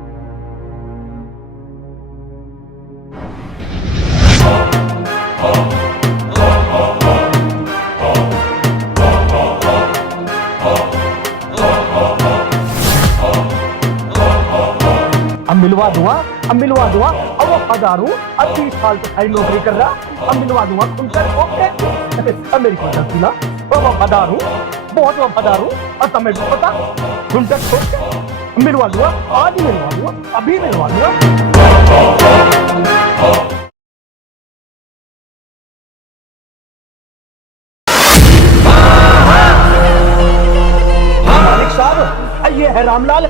अब मिलवा दूंगा, अब वो वफादार हूँ, अब 30 साल से सारी नौकरी कर रहा, अब मिलवा दूंगा तुमसे। अब मेरी कोई गलती ना, वफादार हूँ, बहुत वफादार हूँ, और तुम्हें भी पता, तुम तक छोड़ के मिलवा दूंगा, आज ही मिलवा दूंगा, अभी मिलवा दूंगा। मालिक साहब, ये है रामलाल,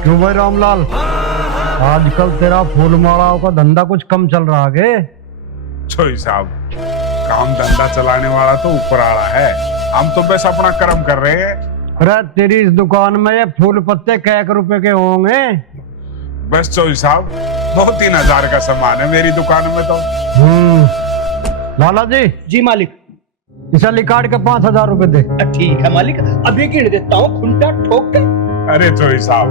क्यों भाई रामलाल, आजकल तेरा फूलमालाओं का धंधा कुछ कम चल रहा है? छोई साहब, काम धंधा चलाने वाला तो ऊपर आ रहा है, हम तो बस अपना कर्म कर रहे हैं। अरे तेरी इस दुकान में ये फूल पत्ते कै रुपए के होंगे? बस चोई साहब, 2-3 का सामान है मेरी दुकान में तो। लाला जी। जी मालिक। इसे निकाल के 5000 रुपए दे। ठीक है मालिक, अभी गिन देता हूँ, खुंटा ठोक के। अरे चोई साहब,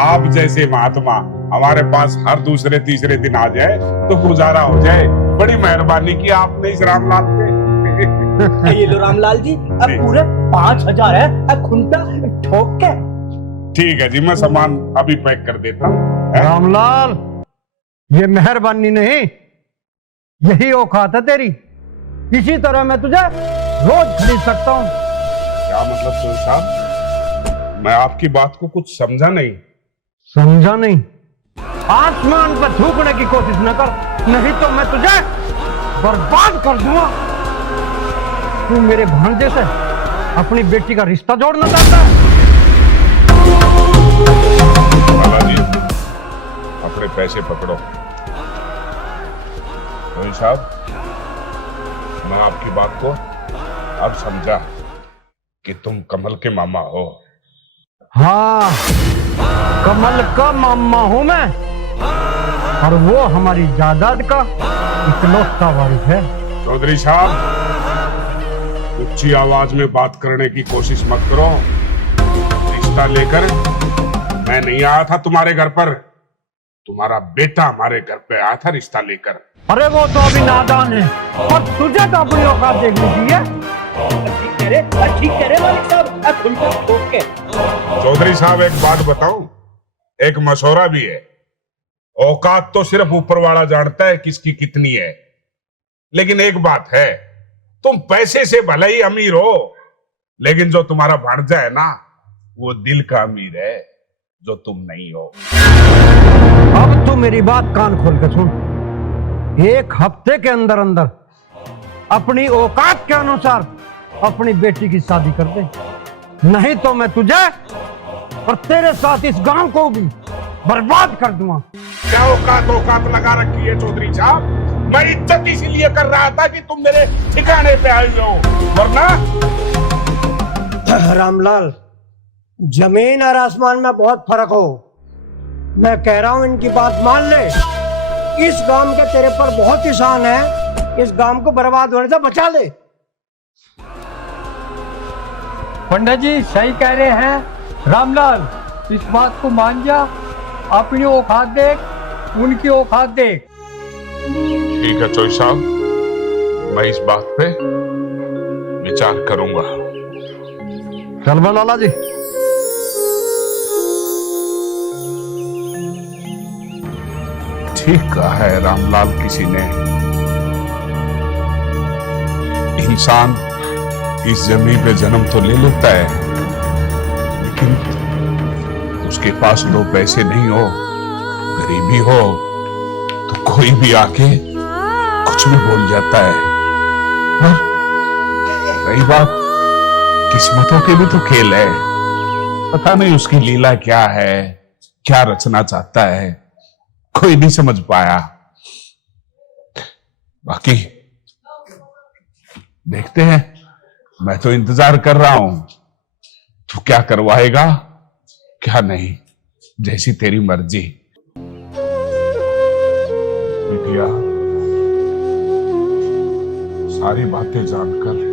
आप जैसे महात्मा हमारे पास हर दूसरे तीसरे दिन आ जाए तो गुजारा हो जाए, बड़ी मेहरबानी की आपने इस रामलाल पे। ये लो रामलाल जी, अब पूरे 5000 है, अब खुंटा ठोक के। ठीक है जी, मैं सामान अभी पैक कर देता हूँ। रामलाल, ये मेहरबानी नहीं, यही औकात है तेरी, इसी तरह मैं तुझे रोज खरीद सकता हूँ। क्या मतलब चोई साहब? मैं आपकी बात को कुछ समझा नहीं। समझा नहीं? आसमान पर थूकने की कोशिश न कर, नहीं तो मैं तुझे बर्बाद कर दूंगा। तू मेरे भांजे से अपनी बेटी का रिश्ता जोड़ना चाहता है? लाला जी, अपने पैसे पकड़ो। रोहित साहब, मैं आपकी बात को अब समझा कि तुम कमल के मामा हो। हाँ, कमल का मामा हूं मैं, और वो हमारी जायदाद का इकलौता वारिस है। चौधरी साहब, ऊंची आवाज में बात करने की कोशिश मत करो। रिश्ता लेकर मैं नहीं आया था तुम्हारे घर पर, तुम्हारा बेटा हमारे घर पे आया था रिश्ता लेकर। अरे वो तो अभी नादान है, और तुझे तो अपनी औकात देखनी चाहिए। चौधरी साहब, एक बात बताऊं, एक मशवरा भी है। औकात तो सिर्फ ऊपर वाला जानता है किसकी कितनी है, लेकिन एक बात है, तुम पैसे से भले ही अमीर हो, लेकिन जो तुम्हारा भांजा है ना, वो दिल का अमीर है, जो तुम नहीं हो। अब तू मेरी बात कान खोल के सुन। एक हफ्ते के अंदर अंदर अपनी औकात के अनुसार अपनी बेटी की शादी कर दे, नहीं तो मैं तुझे और तेरे साथ इस गांव को भी बर्बाद कर दूंगा। क्या औकात लगा रखी है चौधरी साहब? मैं इज्जत इसीलिए कर रहा था कि तुम मेरे ठिकाने पे आई हो, वरना। रामलाल, जमीन और आसमान में बहुत फर्क हो। मैं कह रहा हूं इनकी बात मान ले। इस गांव के तेरे पर बहुत एहसान है, इस गांव को बर्बाद होने से बचा ले। पंडित जी सही कह रहे हैं। रामलाल, इस बात को मान जा, अपनी औकात देख, उनकी औकात देख। ठीक है चौधरी साहब, मैं इस बात पे विचार करूंगा। चल बा लाला जी। ठीक कहा है रामलाल किसी ने, इंसान इस जमीन पे जन्म तो ले लेता है, लेकिन उसके पास दो पैसे नहीं हो, गरीबी हो, तो कोई भी आके कुछ भी बोल जाता है। और रही बात किस्मतों के भी तो खेल है, पता नहीं उसकी लीला क्या है, क्या रचना चाहता है, कोई नहीं समझ पाया। बाकी देखते हैं, मैं तो इंतजार कर रहा हूं, तू क्या करवाएगा क्या नहीं, जैसी तेरी मर्जी। बिटिया, सारी बातें जानकर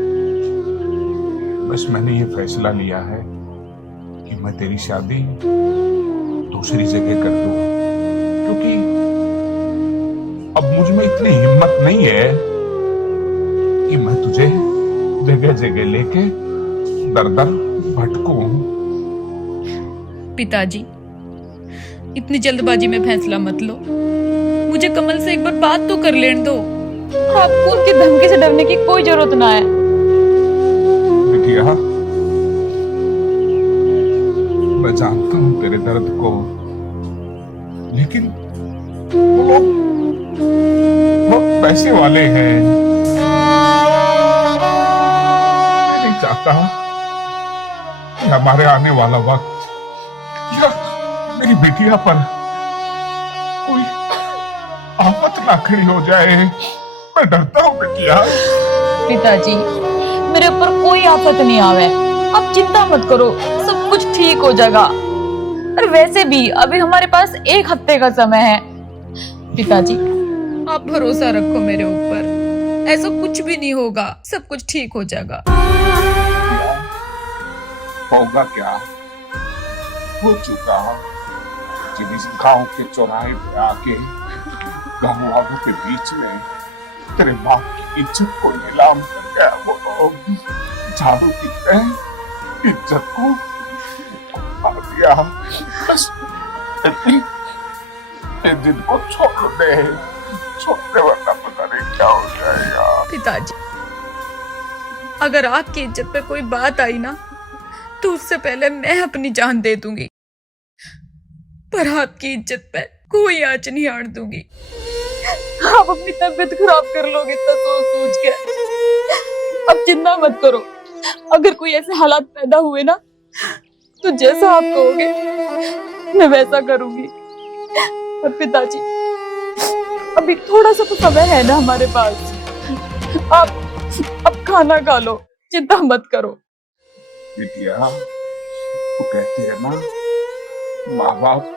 बस मैंने ये फैसला लिया है कि मैं तेरी शादी दूसरी जगह कर दूं, क्योंकि अब मुझ में इतनी हिम्मत नहीं है कि मैं तुझे जगह जगह लेके दर दर भटकूं। पिताजी, इतनी जल्दबाजी में फैसला मत लो, मुझे कमल से एक बार बात तो कर लेने दो। आपको उनकी धमकी से डरने की कोई जरूरत ना है। बिटिया, मैं जानता हूं तेरे दर्द को, लेकिन वो पैसे वाले हैं। मैं नहीं चाहता कि हमारे आने वाला वक्त या मेरी बिटिया पर कोई आफत ना खड़ी हो जाए। मैं डरता हूं बिटिया। पिताजी, मेरे ऊपर कोई आफत नहीं आवे, आप चिंता मत करो, सब कुछ ठीक हो जाएगा। और वैसे भी अभी हमारे पास 1 हफ्ते का समय है। पिताजी, आप भरोसा रखो मेरे ऊपर, ऐसा कुछ भी नहीं होगा, सब कुछ ठीक हो जाएगा। होगा क्या, हो चुका। जब इस गांव के चौराहे पे आके गांव वालों के बीच में तेरे बाप की इज्जत को नीलाम कर गया वो लोग, झाड़ू की इज्जत को मार दिया। बस जिनको छोड़ दे, वरना पता नहीं क्या हो जाएगा। पिताजी, अगर आपकी इज्जत पे कोई बात आई ना, तो उससे पहले मैं अपनी जान दे दूंगी, पर आपकी इज्जत पे कोई आंच नहीं आड़ दूंगी। आप अपनी तबीयत खराब कर लोगे इतना सोच के। अब चिंता मत करो, अगर कोई ऐसे हालात पैदा हुए ना, तो जैसा आप कहोगे मैं वैसा करूंगी। और पिताजी, अभी थोड़ा सा तो समय है ना हमारे पास। आप अब खाना खा लो, चिंता मत करो। बिटिया, वो कहते हैं ना, माँ बाप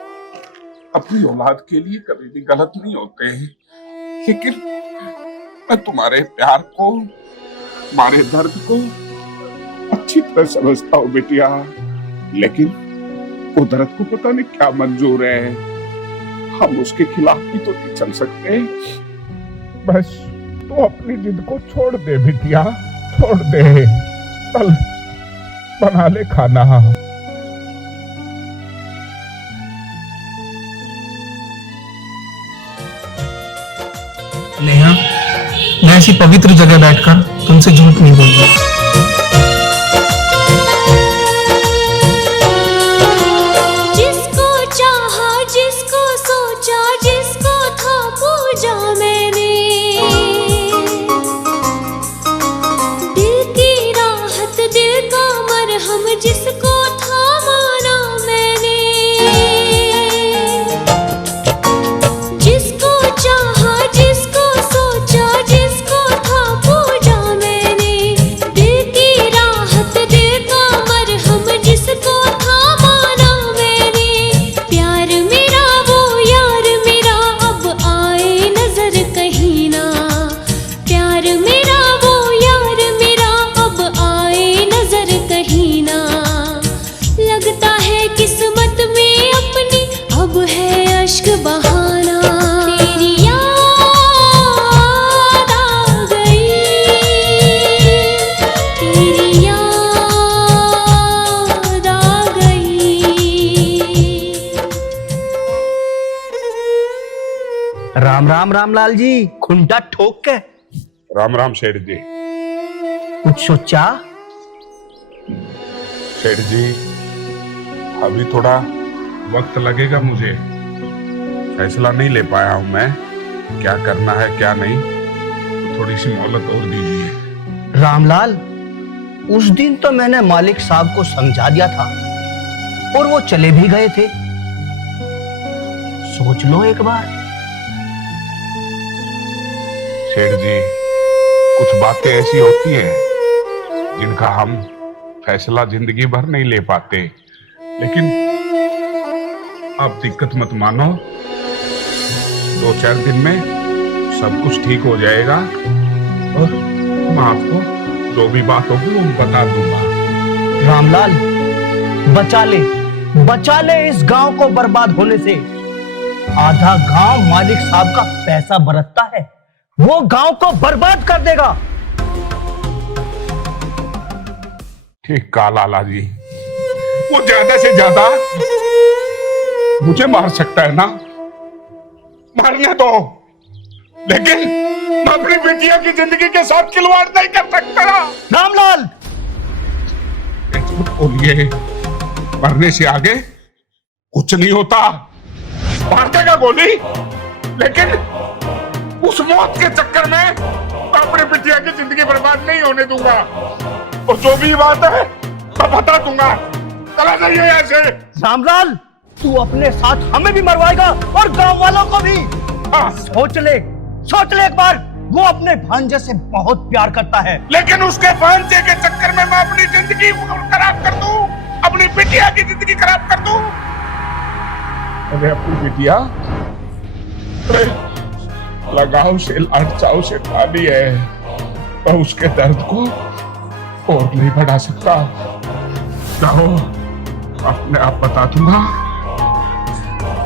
अपनी औलाद के लिए कभी भी गलत नहीं होते हैं। लेकिन मैं तुम्हारे प्यार को, तुम्हारे दर्द को अच्छी तरह समझता हूँ बिटिया, लेकिन वो दर्द को पता नहीं क्या मंजूर है। हम उसके खिलाफ भी तो नहीं चल सकते। बस तो अपनी जिद को छोड़ दे बिटिया, छोड़ दे। चल बना ले खाना। नेहा, मैं ऐसी पवित्र जगह बैठकर तुमसे झूठ नहीं बोलूंगा। जिसको चाहा, जिसको सोचा, जिसको था पूजा मैंने, दिल की राहत, दिल का मरहम, जिसको था माना मैंने। जिसको चाहा, जिसको सोचा, जिसको था पूजा मैंने, दिल की राहत, दिल का मरहम, जिसको था माना मैंने। प्यार मेरा, वो यार मेरा, अब आए नजर कहीं ना। प्यार मेरा, वो यार मेरा, अब आए नजर कहीं ना। लगता है किस्मत में अपनी अब है अश्क बहाना। तेरी याद आ गई, तेरी याद आ गई। राम राम रामलाल जी, खुंटा ठोक के राम राम सेठ जी। कुछ सोचा? सेठ जी, अभी थोड़ा वक्त लगेगा मुझे, फैसला नहीं ले पाया हूं मैं, क्या करना है क्या नहीं। थोड़ी सी मोहलत और दीजिए। रामलाल, उस दिन तो मैंने मालिक साहब को समझा दिया था और वो चले भी गए थे। सोच लो एक बार। सेठ जी, कुछ बातें ऐसी होती हैं जिनका हम फैसला जिंदगी भर नहीं ले पाते, लेकिन आप दिक्कत मत मानो, 2-4 दिन में सब कुछ ठीक हो जाएगा और मैं आपको जो भी बात होगी वो बता दूंगा। रामलाल, बचा ले इस गांव को बर्बाद होने से। आधा गांव मालिक साहब का पैसा बरतता है, वो गांव को बर्बाद कर देगा। ठीक कहा लाला जी, वो ज्यादा से ज्यादा मुझे मार सकता है ना, मारने दो, लेकिन मैं अपनी बेटिया की जिंदगी के साथ खिलवाड़ नहीं कर सकता। रामलाल, झूठ बोलिए, मरने से आगे कुछ नहीं होता। मार देगा गोली, लेकिन उस मौत के चक्कर में मैं अपनी बिटिया की जिंदगी बर्बाद नहीं होने दूंगा। और जो भी बात है मैं बता दूंगा। चला जाइए यहाँ से। रामलाल, तू अपने साथ हमें भी मरवाएगा और गांव वालों को भी। हाँ। सोच ले एक बार, वो अपने भांजे से बहुत प्यार करता है। लेकिन उसके भांजे के चक्कर में मैं अपनी जिंदगी खराब कर दूं, अपनी बिटिया की जिंदगी खराब कर दूं। अरे अपनी बिटिया लगाव से, लाड चाव से खाली है, मैं उसके दर्द को और नहीं बढ़ा सकता। जाओ, अपने आप बता दूंगा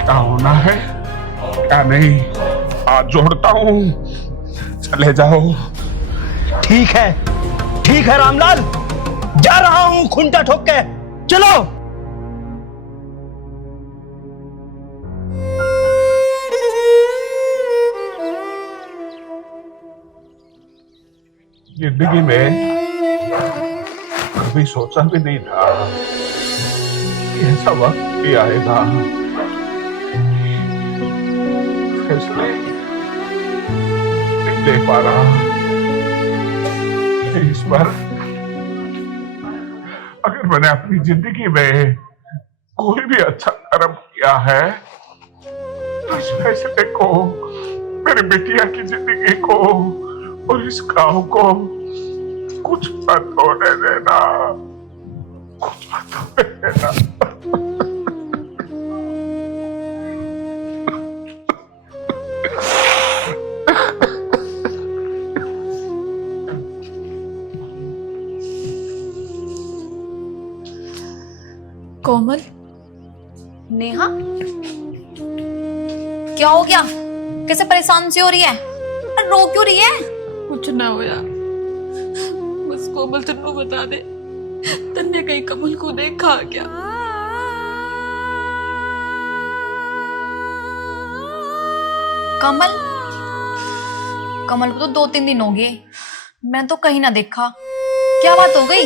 क्या होना है क्या नहीं। हाथ जोड़ता हूं, चले जाओ। ठीक है रामलाल, जा रहा हूं खुंटा ठोक के। चलो। जिंदगी में कभी सोचा भी नहीं था कि ऐसा वक्त भी आएगा। फैसले नहीं ले पा रहा। इस बार अगर मैंने अपनी जिंदगी में कोई भी अच्छा कर्म किया है तो इस फैसले को, मेरी बिटिया की जिंदगी को और इस गांव को कुछ मत होने देना, कुछ मत होने देना। कोमल, नेहा, क्या हो गया? कैसे परेशान सी हो रही है? रो क्यों रही है? कुछ ना हो यार, बस कोमल तेनू बता दे, तन्ने कहीं कमल को देखा क्या? कमल? कमल को तो 2-3 दिन हो गए, मैं तो कहीं ना देखा। क्या बात हो गई?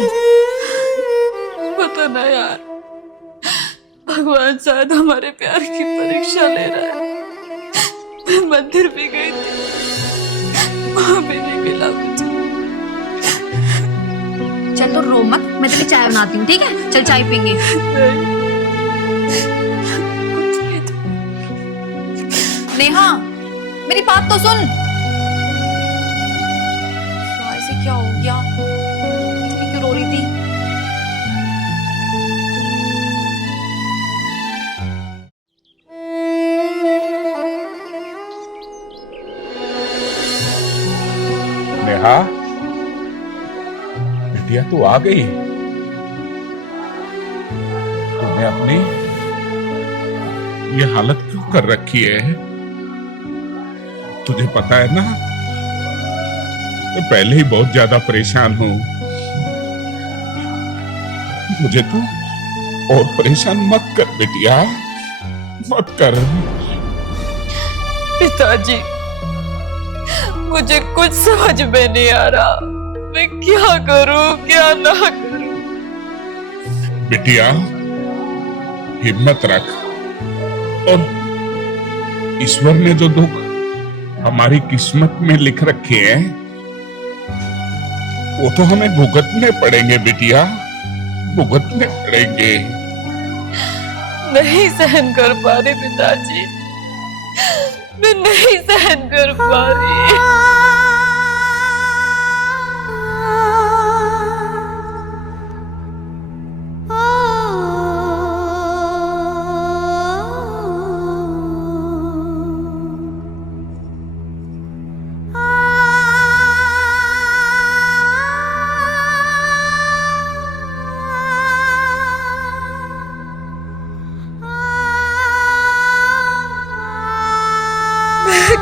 पता ना यार, भगवान शायद हमारे प्यार की परीक्षा ले रहा है। मैं मंदिर भी गई थी, वहां भी नहीं मिला मुझे। चल तो रो मत, मैं तेरी चाय बनाती हूँ, ठीक है? चल चाय पीएंगे। नेहा, मेरी बात तो सुन। ऐसे क्या हो गया? इतनी क्यों रो रही थी? नेहा, बिटिया तू आ गई। तूने अपनी ये हालत क्यों कर रखी है? तुझे पता है ना, मैं पहले ही बहुत ज्यादा परेशान हूं। मुझे तू और परेशान मत कर बिटिया, मत कर। पिताजी, मुझे कुछ समझ में नहीं आ रहा, मैं क्या करूं क्या ना करूं। बिटिया, हिम्मत रख, और ईश्वर ने जो दुख हमारी किस्मत में लिख रखे हैं वो तो हमें भुगतने पड़ेंगे बिटिया, भुगतने पड़ेंगे। नहीं सहन कर पा रही पिताजी, मैं नहीं सहन कर पा रही।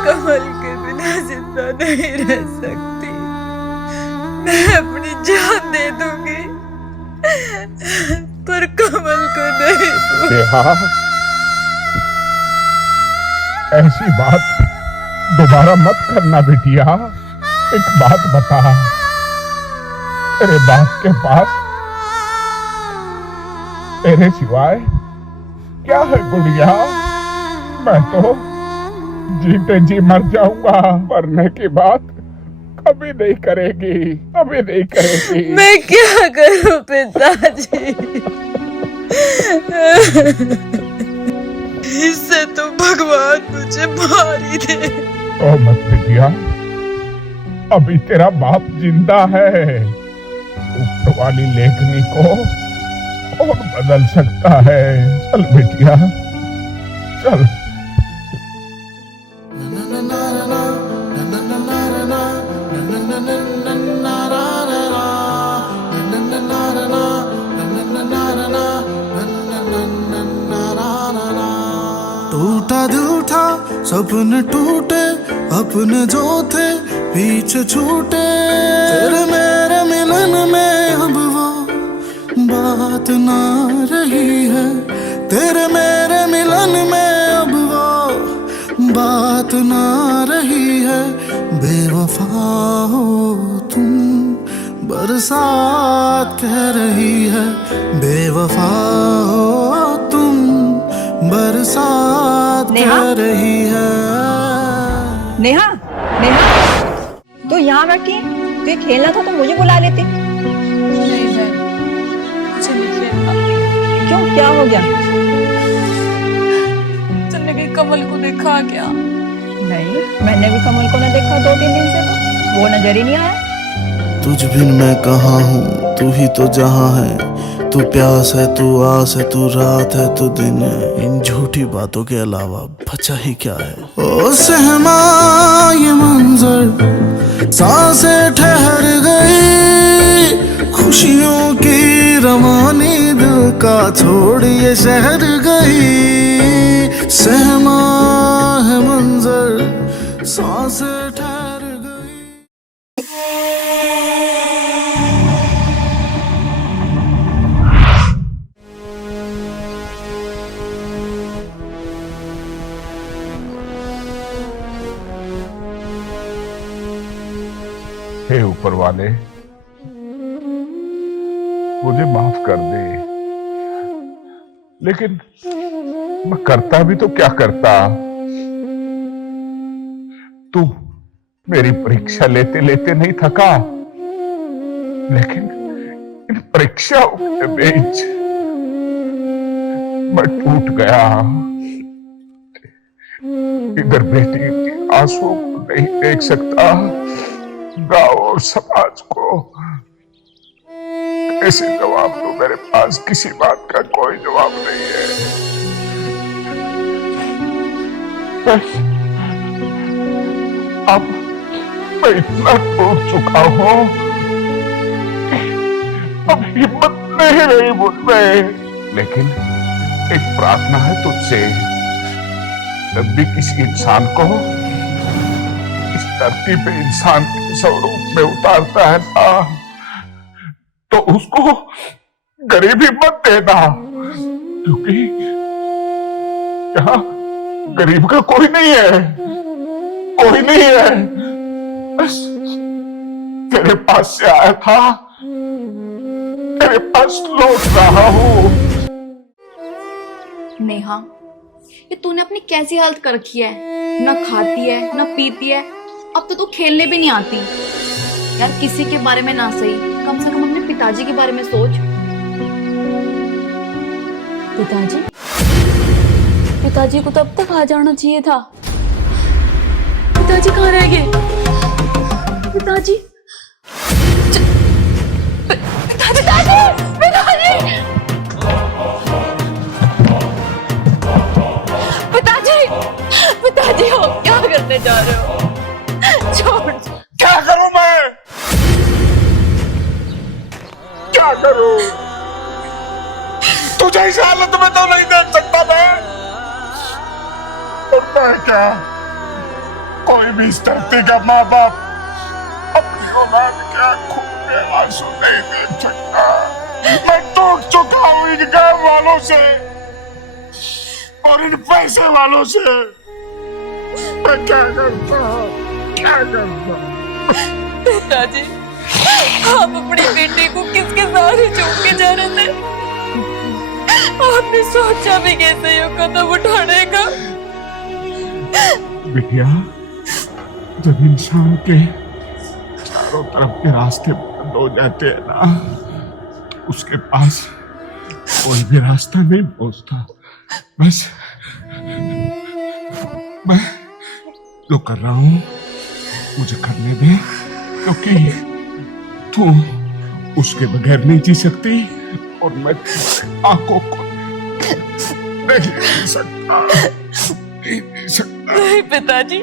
कमल के बिना जिंदा नहीं रह सकती, मैं अपनी जान दे दूंगी पर कमल को नहीं दूंगी। ऐसी बात दोबारा मत करना बिटिया। एक बात बता, तेरे बाप के पास तेरे सिवाय क्या है गुड़िया? मैं तो जीते जी मर जाऊंगा, मरने की बात कभी नहीं करेगी, कभी नहीं करेगी। मैं क्या करूं पिताजी? इससे तो भगवान मुझे मार ही दे। ओ मत बिटिया, अभी तेरा बाप जिंदा है, ऊपर वाली लेखनी को कौन बदल सकता है? चल बिटिया, चल। टूटा दिल था, सपने टूटे, अपने जो थे पीछे छूटे। तेरे मेरे मिलन में अब वो बात ना रही है, तेरे मेरे मिलन में अब वो बात ना रही है। बेवफा हो तुम, बरसात कह रही है। बेवफा हो तुम, बरसात कह रही है। नेहा, नेहा, तू यहाँ बैठी, तू खेलना था तो मुझे बुला लेती। नहीं बहन, मुझे नहीं खेलना। क्यों, क्या हो गया? तन्ने कहीं कमल को देखा क्या? नहीं, मैंने भी कमल को न देखा 2-3 दिन से, तो वो नजर ही नहीं आया। तुझ बिन मैं कहाँ हूँ, तू ही तो जहाँ है। तू प्यास है, तू आस है, तू रात है, तू दिन है। इन झूठी बातों के अलावा बचा ही क्या है। ओ सहमा ये मंजर, सांसें ठहर गई, खुशियों की रवानी दिल का छोड़ ये शहर गई। सहमा है मंजर, सांसें ठहर गई। हे ऊपर वाले, मुझे माफ कर दे, लेकिन मैं करता भी तो क्या करता। तू मेरी परीक्षा लेते लेते नहीं थका, लेकिन इन परीक्षाओं के बीच मैं टूट गया। इधर बेटी के आंसू को नहीं देख सकता, गांव और समाज को ऐसे जवाब तो मेरे पास किसी बात का कोई जवाब नहीं है। अब मैं इतना टूट चुका हूं, अब हिम्मत नहीं रही मुझ में। लेकिन एक प्रार्थना है तुझसे, जब भी किसी इंसान को इस धरती पे इंसान के स्वरूप में उतारता है ना, तो उसको गरीबी मत देना, क्योंकि यहाँ गरीब का कोई नहीं है, कोई नहीं है। बस तेरे पास से आया था, तेरे पास लौट रहा हूँ। नेहा, ये तूने अपनी कैसी हालत कर रखी है? ना खाती है ना पीती है, अब तो तू खेलने भी नहीं आती। यार किसी के बारे में ना सही, कम से कम अपने पिताजी के बारे में सोच। पिताजी? पिताजी को तो अब तक आ जाना चाहिए था। पिताजी कहाँ रह गए? पिताजी? पिताजी! पिताजी! पिताजी! पिताजी हो क्या करने जा रहे हो? छोड़। क्या करूं मैं? क्या करूं? तुझे इस हालत में तो नहीं देख सकता मैं। और मैं क्या, कोई भी इस धरती का माँ बाप अपनी औलाद के आंखों में आंसू नहीं देख सकता। मैं टूट चुका हूं इन गांव वालों से और इन पैसे वालों से। मैं क्या करता, क्या करता? पिताजी, आप अपनी बेटी को किसके सहारे छोड़ के जा रहे थे? आपने सोचा भी कैसे ये कदम उठाने का? बिटिया, जब इंसान के चारों तरफ के रास्ते बंद हो जाते हैं ना, उसके पास कोई भी रास्ता नहीं पहुंचता। बस मैं जो कर रहा हूं मुझे करने दे, क्योंकि तू उसके बगैर नहीं जी सकती और मैं आंखों को नहीं सकता, नहीं सकता। नहीं पिताजी,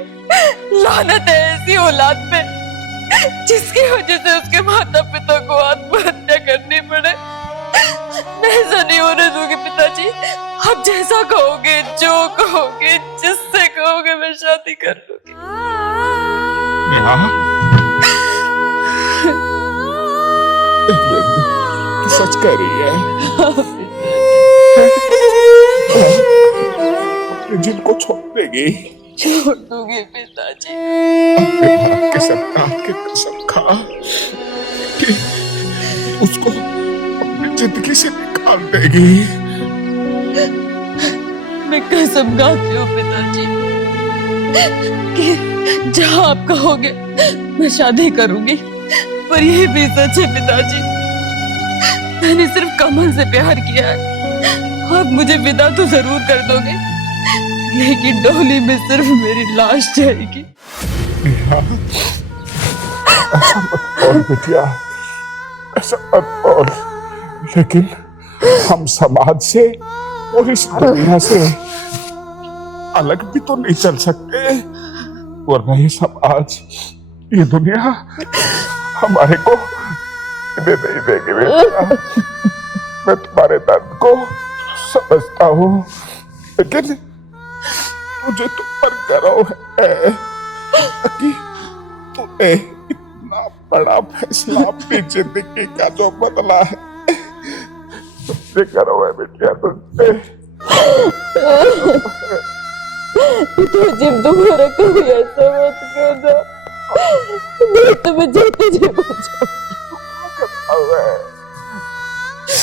लानत है ऐसी औलाद पे जिसकी वजह से उसके माता पिता को आत्महत्या करनी पड़े। मैं ऐसा नहीं होने दूंगी पिताजी। आप जैसा कहोगे, जो कहोगे, जिससे कहोगे, मैं शादी कर लूंगी। तू सच कह रही है? अपने जिन को छोड़ देगी? छोड़ दूंगी पिताजी। अपने बाप के सरकार के कसम खा कि उसको अपनी जिंदगी से निकाल देगी। मैं कसम खाती हूँ पिताजी कि जहाँ आप कहोगे मैं शादी करूंगी। पर ये भी सच है पिताजी, मैंने सिर्फ कमल से प्यार किया है। आप मुझे विदा तो जरूर कर दोगे, लेकिन डोली में सिर्फ मेरी लाश जाएगी। ऐसा मत बोल बिटिया, ऐसा मत बोल। लेकिन हम समाज से और इस दुनिया से अलग भी तो नहीं चल सकते, वरना ये समाज, ये दुनिया हमारे को नहीं देगी बेटा। मैं तुम्हारे दर्द को समझता हूँ, लेकिन मुझे तुम पर गर्व है कि तूने इतना बड़ा फैसला अपनी जिंदगी का जो बदला है, तुझे गर्व है बेटिया, तुझे। तुझे दोबारा कभी ऐसा मत करना, मैं तुम्हें जीते जी बचाऊंगी।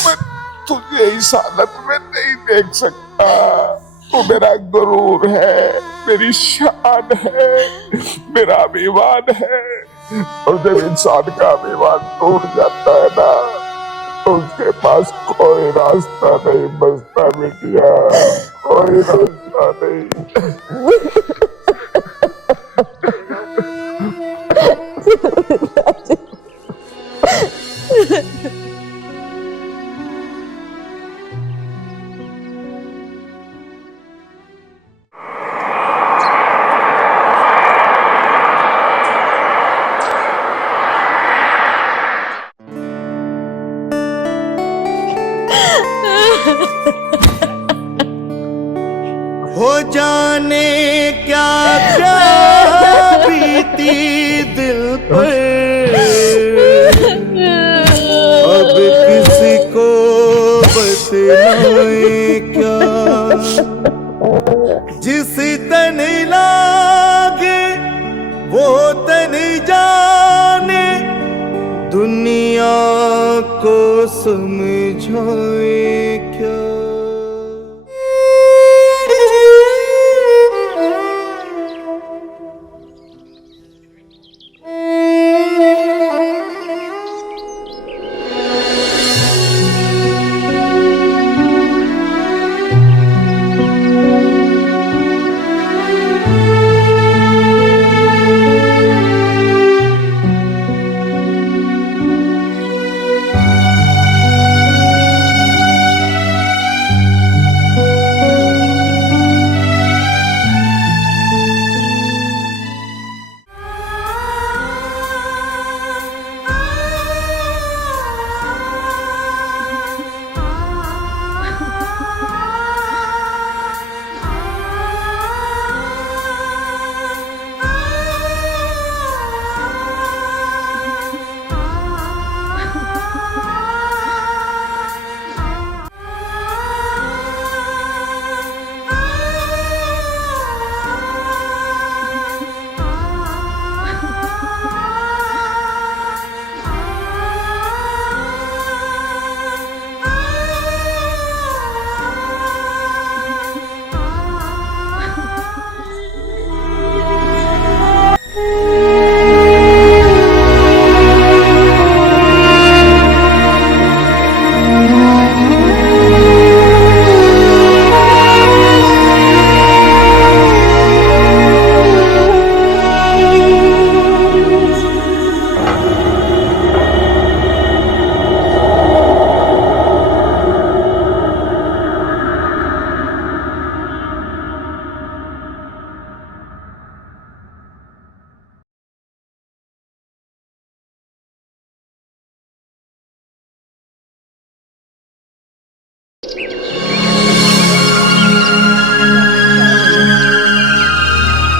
मैं तुझे इस हालत में नहीं देख सकता। तू मेरा गुरूर है, मेरी शान है, मेरा अभिमान है। और जब इंसान का अभिमान टूट जाता है ना, तो उसके पास कोई रास्ता नहीं बचता बेटिया, कोई रास्ता नहीं। हो जाने क्या क्या बीती दिल पर, अब किसी को बतलाए क्या। जिस तन लागे वो तन जाने, दुनिया को समझाए क्या।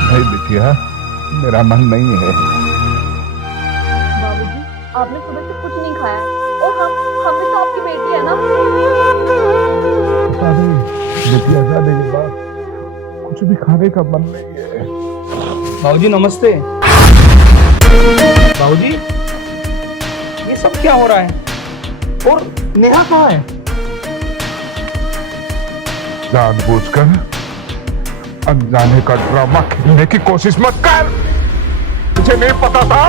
नहीं बिटिया, मेरा मन नहीं है। बाबूजी, आपने सुबह से कुछ नहीं खाया है, और हम भी तो आपकी बेटी है ना। बिटिया जाने के बाद कुछ भी खाने का मन नहीं है। बाबूजी नमस्ते। बाबूजी, ये सब क्या हो रहा है? और नेहा कहाँ है? जानबूझकर अनजाने का ड्रामा खेलने की कोशिश मत कर। मुझे नहीं पता था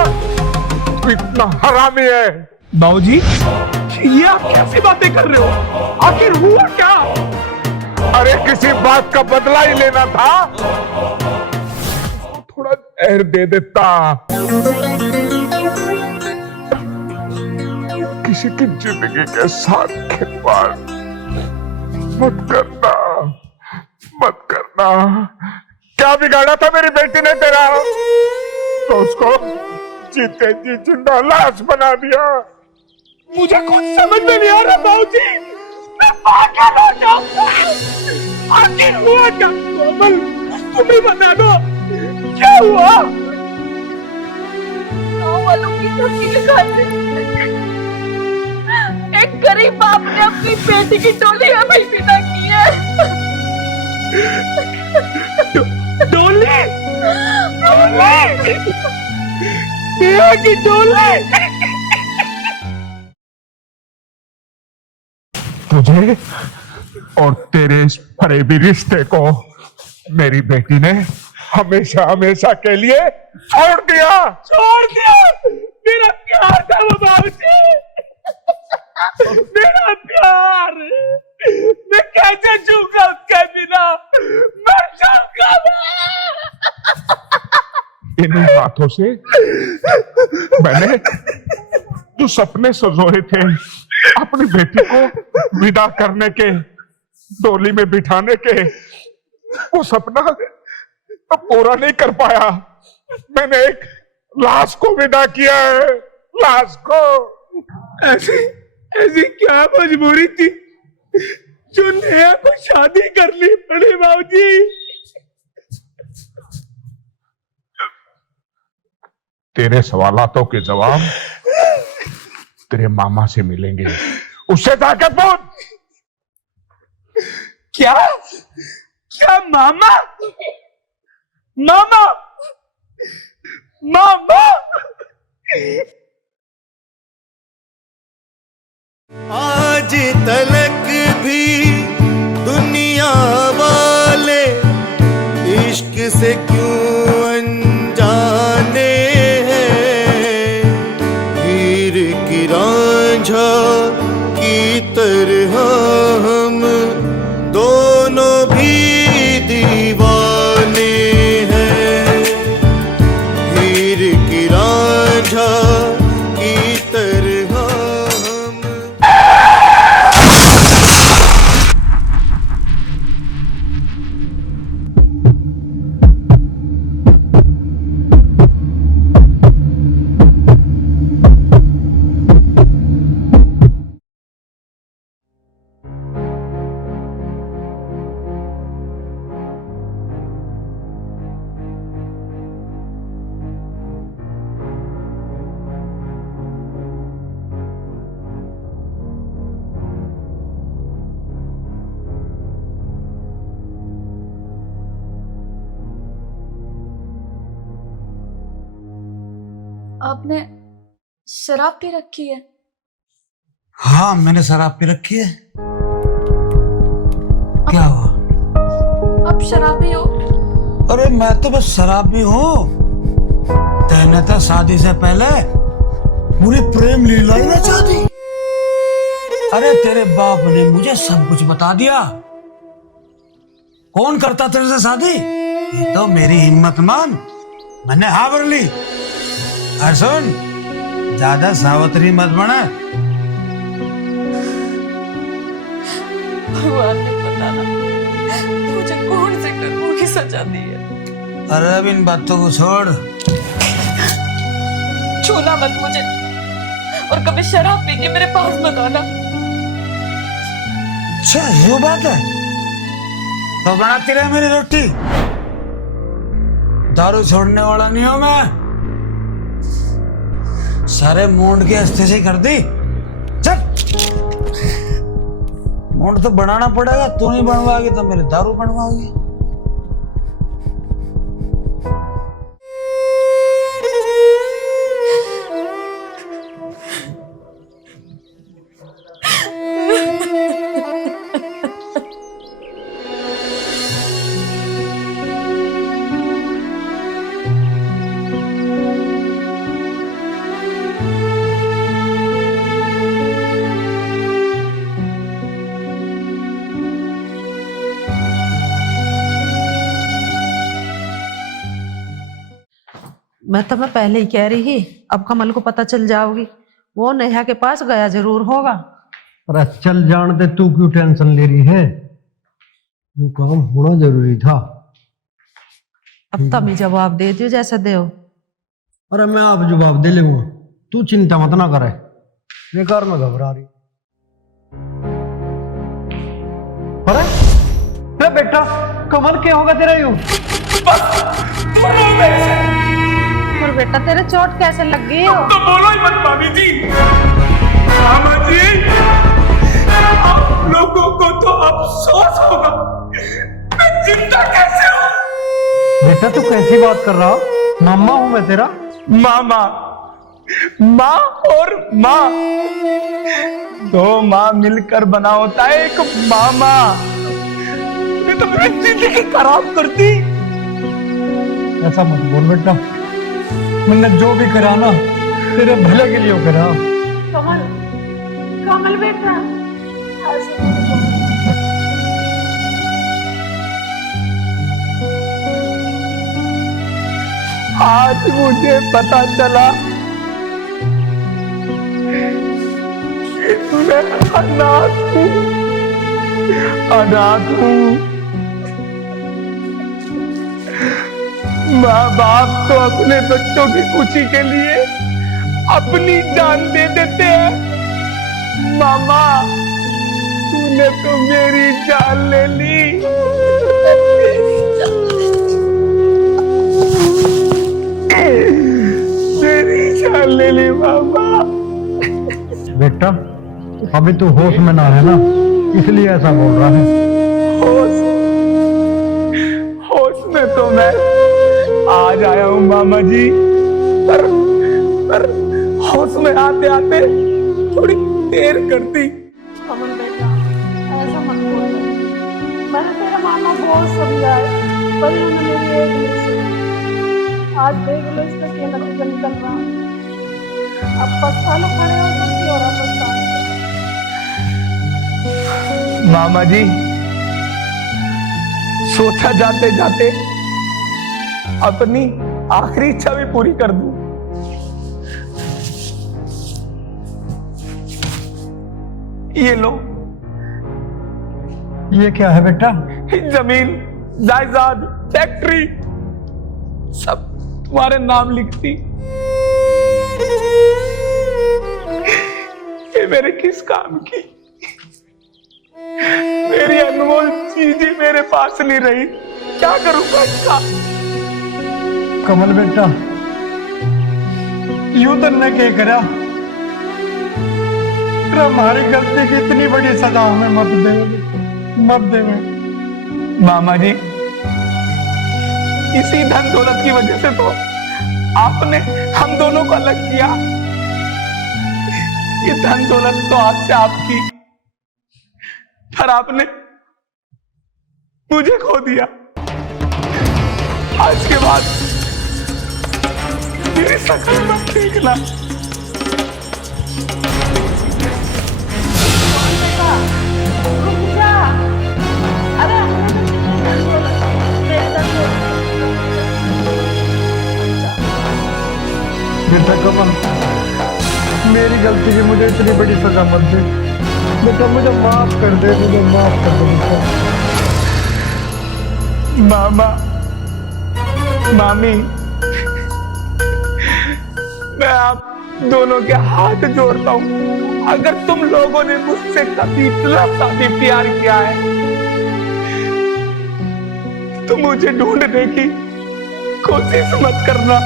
तू इतना हरामी है। बाबूजी, ये आप कैसी बातें कर रहे हो? आखिर हुआ क्या? अरे किसी बात का बदला ही लेना था, थोड़ा जहर दे देता। किसी की जिंदगी के साथ खिलवाड़ मत करना, मत करना। क्या बिगाड़ा था मेरी बेटी ने तेरा? तो उसको जीते जी जिंदा लाश बना दिया। मुझे कुछ समझ में नहीं आ रहा बाबूजी, मैं पागल हो जाऊंगा। आखिर हुआ क्या कोमल, तुम ही बता दो क्या हुआ? वालों की तकलीफ खाते एक गरीब बाप ने अपनी बेटी की डोली हमें विदा की है। डोली, डोली, मेरा की डोली। तुझे और तेरे इस फरेबी रिश्ते को मेरी बेटी ने हमेशा हमेशा के लिए छोड़ दिया, छोड़ दिया। मेरा प्यार था वो बाबूजी, मेरा प्यार। मैं कैसे झूका उसके बिना, मर जाऊंगा मैं। इन्हीं बातों से मैंने जो सपने सजोए थे अपनी बेटी को विदा करने के, डोली में बिठाने के, वो सपना पूरा नहीं कर पाया। मैंने एक लाश को विदा किया है, लाश को। ऐसी ऐसी क्या मजबूरी थी जो नेहा को शादी करनी पड़ी बाबूजी? तेरे सवालों के जवाब तेरे मामा से मिलेंगे, उससे जाके पूछ। क्या क्या मामा? मामा, मामा। आज तलक भी दुनिया वाले इश्क से क्यों अनजाने हैं। हीर की रांझा की तरह हम दोनों भी दीवाने हैं। हीर की रांझा की तरह हम। आपने शराब पी रखी है? हाँ, मैंने शराब पी रखी है। क्या हुआ? आप शराबी हो? अरे मैं तो बस शराबी हूँ। तेने तो शादी से पहले पूरी प्रेम लीला ही नचा दी। अरे तेरे बाप ने मुझे सब कुछ बता दिया। कौन करता तेरे से शादी? ये तो मेरी हिम्मत मान, मैंने हाँ भर ली। और सुन, ज्यादा सावत्री मत बना। भगवान ने पता ना मुझे कौन से कर्मों की सजा दी है। अरे अब इन बातों को छोड़। छूना मत मुझे, और कभी शराब पी के मेरे पास मत आना। अच्छा ये बात है, तो बनाती रहे मेरी रोटी। दारू छोड़ने वाला नहीं हूं मैं। सारे मूंड की अस्थिति कर दी। चल, मूंड तो बनाना पड़ेगा। तू नहीं बनवाएगी तो मेरे दारू बनवाओगी। मैं तुम्हें पहले ही कह रही थी, अब कमल को पता चल जाओगी, वो नेहा के पास गया जरूर होगा। अरे चल जान दे, तू क्यों टेंशन ले रही है? जो काम होना जरूरी था। अब तुम ही जवाब दे दियो जैसे दे। अरे मैं आप जवाब दे लूंगा, तू चिंता मत ना करे, बेकार में घबरा रही। अरे बेटा कमल क्या होगा तेरा? यूं पर बेटा तेरे चोट कैसे लग गई हो? तो बोलो ही मत भाभी जी। मामा जी, आप लोगों को तो अफसोस होगा, मैं जिंदा कैसे हूँ? बेटा तू कैसी बात कर रहा हो? मामा हूं मैं तेरा। मामा, माँ और माँ, दो माँ मिलकर बना होता है एक मामा। ये तो मेरी जिंदगी खराब कर दी। ऐसा मत बोल बेटा, मैंने जो भी करा ना तेरे भले के लिए करा। कमल, कमल बेटा, आज मुझे पता चला कि मैं अनाथ हूँ, अनाथ हूँ। माँ बाप तो अपने बच्चों की खुशी के लिए अपनी जान दे देते हैं। मामा, तूने तो मेरी जान ले ली। मेरी जान ले ली मामा। बेटा अभी तू होश में ना है ना, इसलिए ऐसा बोल रहा है। होश में तो मैं आज आया हूँ मामा जी, पर होश में आते आते थोड़ी देर कर दी। कमल बेटा ऐसा मत बोल। मैंने तेरा मामा बहुत समझाया, पर उन्होंने मेरी एक नहीं सुनी। आज देख लो इसका क्या नतीजा निकल रहा। अब पछता लो, खड़े हो तो क्यों हो रहा पछताने? मामा जी, सोचा जाते जाते अपनी आखिरी इच्छा भी पूरी कर दूं। ये लो। ये क्या है बेटा? जमीन, जायदाद, फैक्ट्री सब तुम्हारे नाम लिखती। ये मेरे किस काम की? मेरी अनमोल चीज ही मेरे पास नहीं रही, क्या करूंगा इसका? कमल बेटा यूं तो न क्या करा, हमारी गलती की इतनी बड़ी सजा हमें मत दे, मत दे। मामा जी, इसी धन दौलत की वजह से तो आपने हम दोनों को अलग किया। ये धन दौलत तो आज से आपकी, पर आपने मुझे खो दिया। आज के बाद मेरी शक्ल मत देखना। बेटा कमल, मेरी गलती की मुझे इतनी बड़ी सजा मत दे बेटा, मुझे माफ कर दे, मुझे माफ कर दे बेटा। मामा, मामी, मैं आप दोनों के हाथ जोड़ता हूं। अगर तुम लोगों ने मुझसे कभी इतना सा भी प्यार किया है तो मुझे ढूंढने की कोशिश मत करना।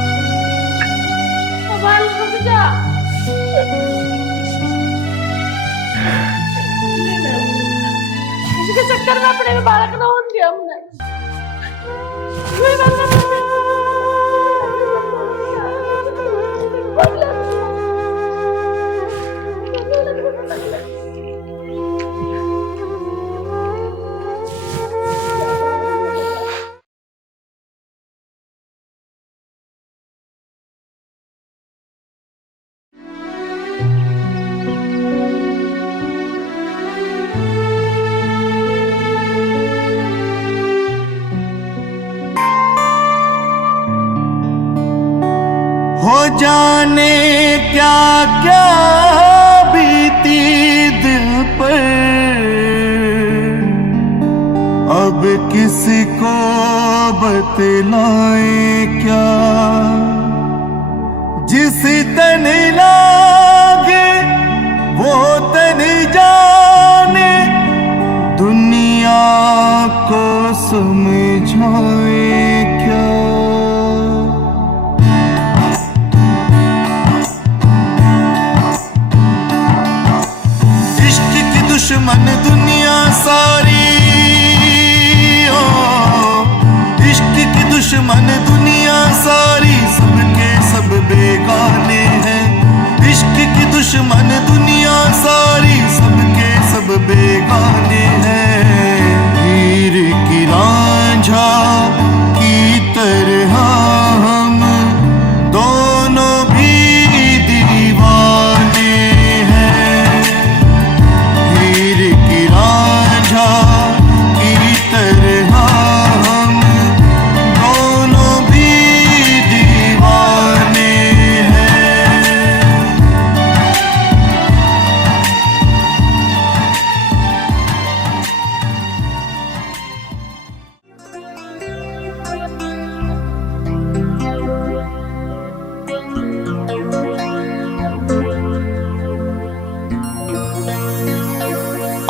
इसके चक्कर में अपने में बालक ना हो गया हमने। हो जाने क्या क्या बीती दिल पर, अब किसी को बतलाए क्या। जिस तन लागे वो तन जाने, दुनिया को समझाए क्या। इश्क की दुश्मन दुनिया सारी, इश्क की दुश्मन दुनिया सारी, सबके सब बेगाने हैं। इश्क की दुश्मन दुनिया सारी, सबके सब बेगाने हैं। हीर की रांझा की तरह हम दोनों भी दीवाने हैं। हीर की रांझा की तरह हम दोनों भी दीवाने हैं।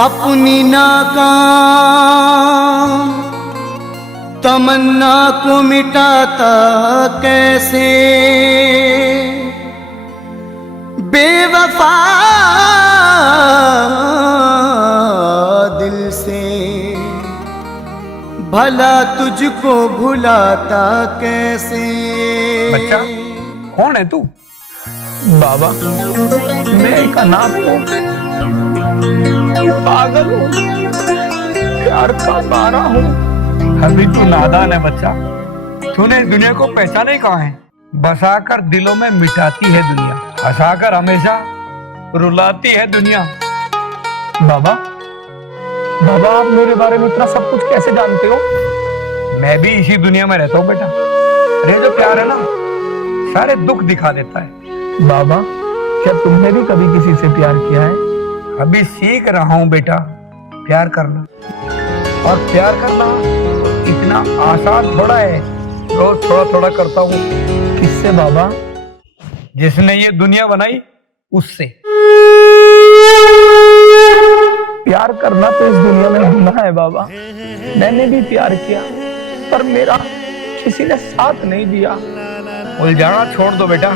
अपनी नाकाम तमन्ना को मिटाता कैसे, बेवफा दिल से भला तुझको भुलाता कैसे। बच्चा कौन है तू? बाबा मैं एक अनाथ हूँ, पागल हूँ, प्यार का मारा हूँ। अभी तू नादान है बच्चा, तूने इस दुनिया को पहचाने कहाँ है। बसाकर दिलों में मिटाती है दुनिया, हंसाकर हमेशा रुलाती है दुनिया। बाबा बाबा आप मेरे बारे में इतना सब कुछ कैसे जानते हो? मैं भी इसी दुनिया में रहता हूँ बेटा। अरे जो प्यार है ना, सारे दुख दिखा देता है। बाबा क्या तुमने भी कभी किसी से प्यार किया है? अभी सीख रहा हूँ बेटा प्यार करना, और प्यार करना इतना आसान थोड़ा है। रोज थोड़ा थोड़ा करता हूँ। किससे बाबा? जिसने ये दुनिया बनाई उससे। प्यार करना तो इस दुनिया में गुनाह है बाबा। मैंने भी प्यार किया पर मेरा किसी ने साथ नहीं दिया। उलझाना छोड़ दो बेटा,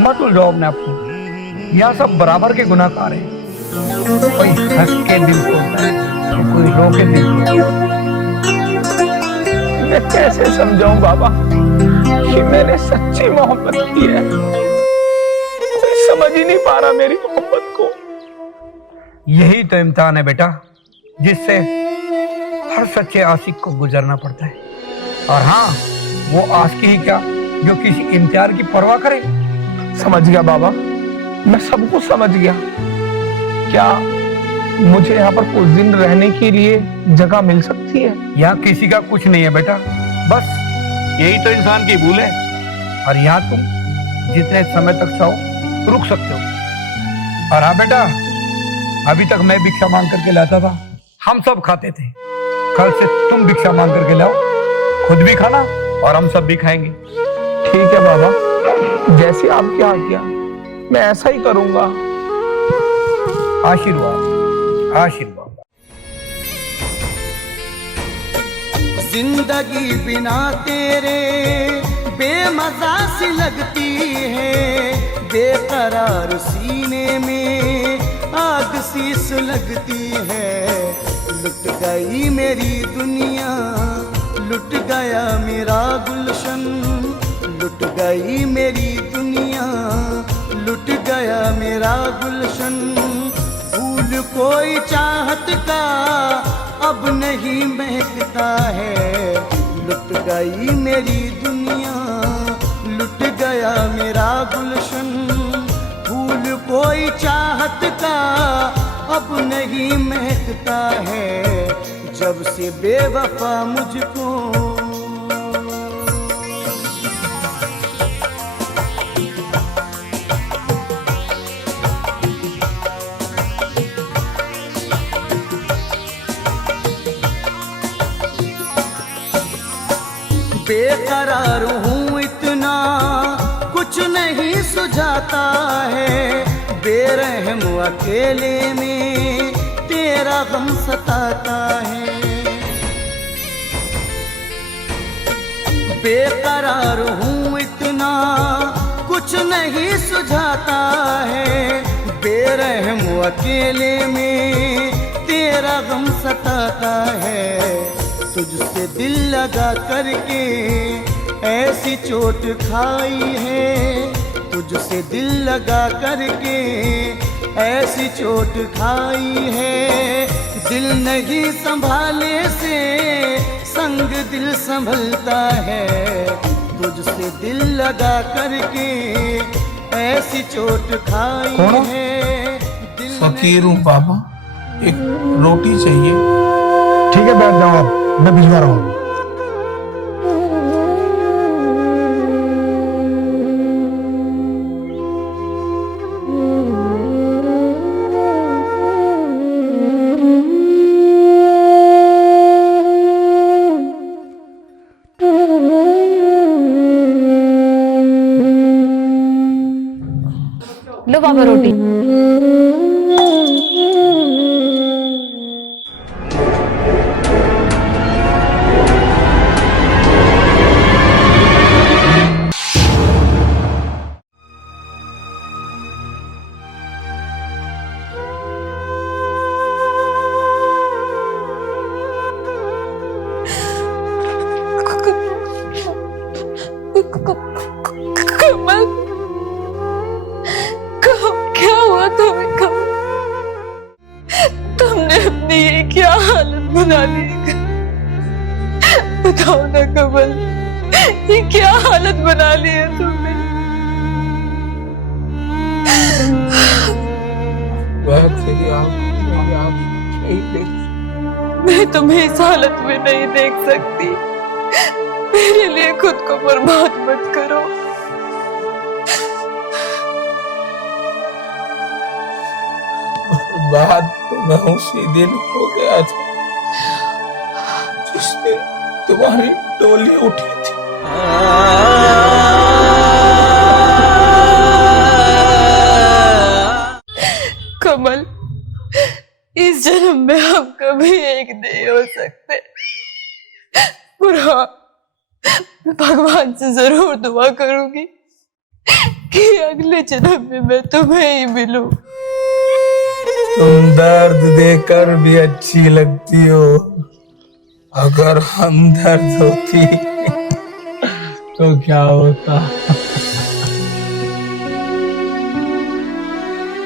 मत उलझाओ अपने आप को। यहाँ सब बराबर के गुनाहगार हैं। कोई हंस के दिल तोड़ता है तो कोई रो के दिल तोड़ता है। मैं कैसे समझाऊं बाबा कि मैंने सच्ची मोहब्बत की है? कोई समझ ही नहीं पा रहा मेरी मोहब्बत को। यही तो इम्तिहान है बेटा, जिससे हर सच्चे आशिक को गुजरना पड़ता है। और हाँ, वो आशिक ही क्या जो किसी इम्तिहान की परवाह करे। समझ गया बाबा, मैं सब कुछ समझ गया। क्या मुझे यहाँ पर कुछ दिन रहने के लिए जगह मिल सकती है? यहाँ किसी का कुछ नहीं है बेटा, बस यही तो इंसान की भूल है। और यहाँ तुम जितने समय तक चाहो रुक सकते हो। और हाँ बेटा, अभी तक मैं भिक्षा मांग करके लाता था, हम सब खाते थे। कल से तुम भिक्षा मांग करके लाओ, खुद भी खाना और हम सब भी खाएंगे। ठीक है बाबा, जैसे आपकी आज्ञा, मैं ऐसा ही करूंगा। आशीर्वाद आशीर्वाद। जिंदगी बिना तेरे बेमजा सी लगती है, बेकरार सीने में आग सी सुलगती है। लुट गई मेरी दुनिया, लुट गया मेरा गुलशन, लुट गई मेरी दुनिया, लुट गया मेरा गुलशन। फूल कोई चाहत का अब नहीं महकता है, लुट गई मेरी दुनिया, लुट गया मेरा गुलशन। फूल कोई चाहत का अब नहीं महकता है, जब से बेवफा मुझको बेकरार हूँ इतना कुछ नहीं सुझाता है, बेरहम अकेले में तेरा गम सताता है। बेकरार हूँ इतना कुछ नहीं सुझाता है, बेरहम अकेले में तेरा गम सताता है। तुझसे दिल लगा करके ऐसी चोट खाई है, तुझसे दिल लगा करके ऐसी चोट खाई है। दिल नहीं संभाले से संग दिल संभलता है, तुझसे दिल लगा करके ऐसी चोट खाई है। फकीर हूँ बाबा, एक रोटी चाहिए। ठीक है, बैठ जाओ आप, मैं भिजवा रहा हूँ। लो बाबा रोटी। कमल, क्या हुआ तुम्हें कमल? तुमने अपनी ये क्या हालत बना ली? बताओ ना कमल, ये क्या हालत बना ली है तुमने? मैं तुम्हें इस हालत में नहीं देख सकती। मेरे लिए खुद को बर्बाद मत करो। बात तो मैं उसी दिन हो गया था जिस दिन तुम्हारी डोली उठी थी। कमल, इस जन्म में हम कभी एक नहीं हो सकते, पर हाँ, मैं भगवान से जरूर दुआ करूंगी कि अगले जन्म में मैं तुम्हें ही मिलूं। तुम दर्द देकर भी अच्छी लगती हो, अगर हमदर्द होती तो क्या होता।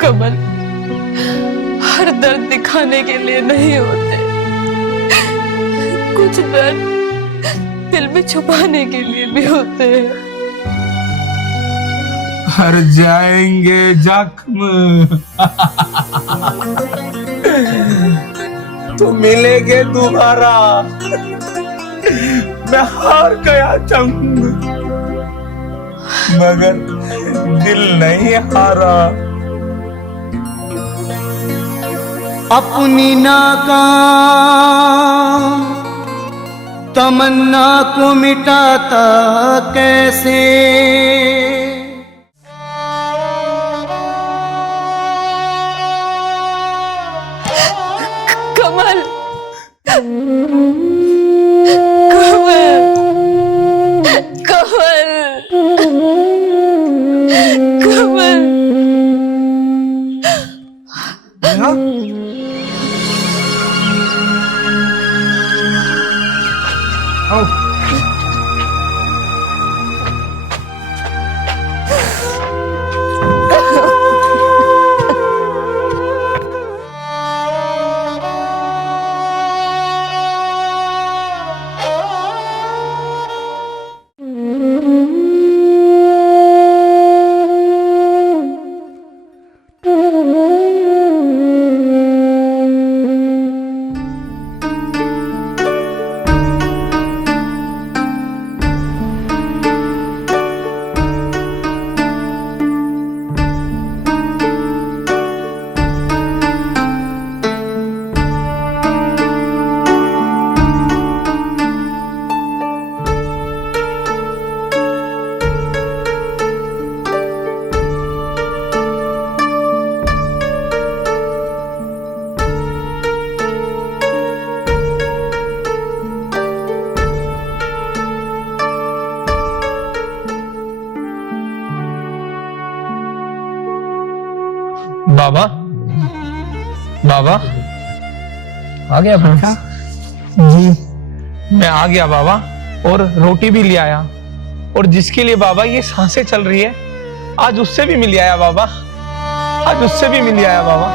कमल, हर दर्द दिखाने के लिए नहीं होते, कुछ दर्द दिल में छुपाने के लिए भी होते हैं। हर जाएंगे जख्म तो मिलेंगे दोबारा। मैं हार गया जंग, मगर दिल नहीं हारा। अपनी नाकाम तमन्ना को मिटाता कैसे, कमल, कमल, कमल, कमल। बाबा, बाबा आ गया बेटा? जी मैं आ गया बाबा, और रोटी भी ले आया, और जिसके लिए बाबा ये सांसें चल रही है आज उससे भी मिल आया बाबा, आज उससे भी मिल आया बाबा।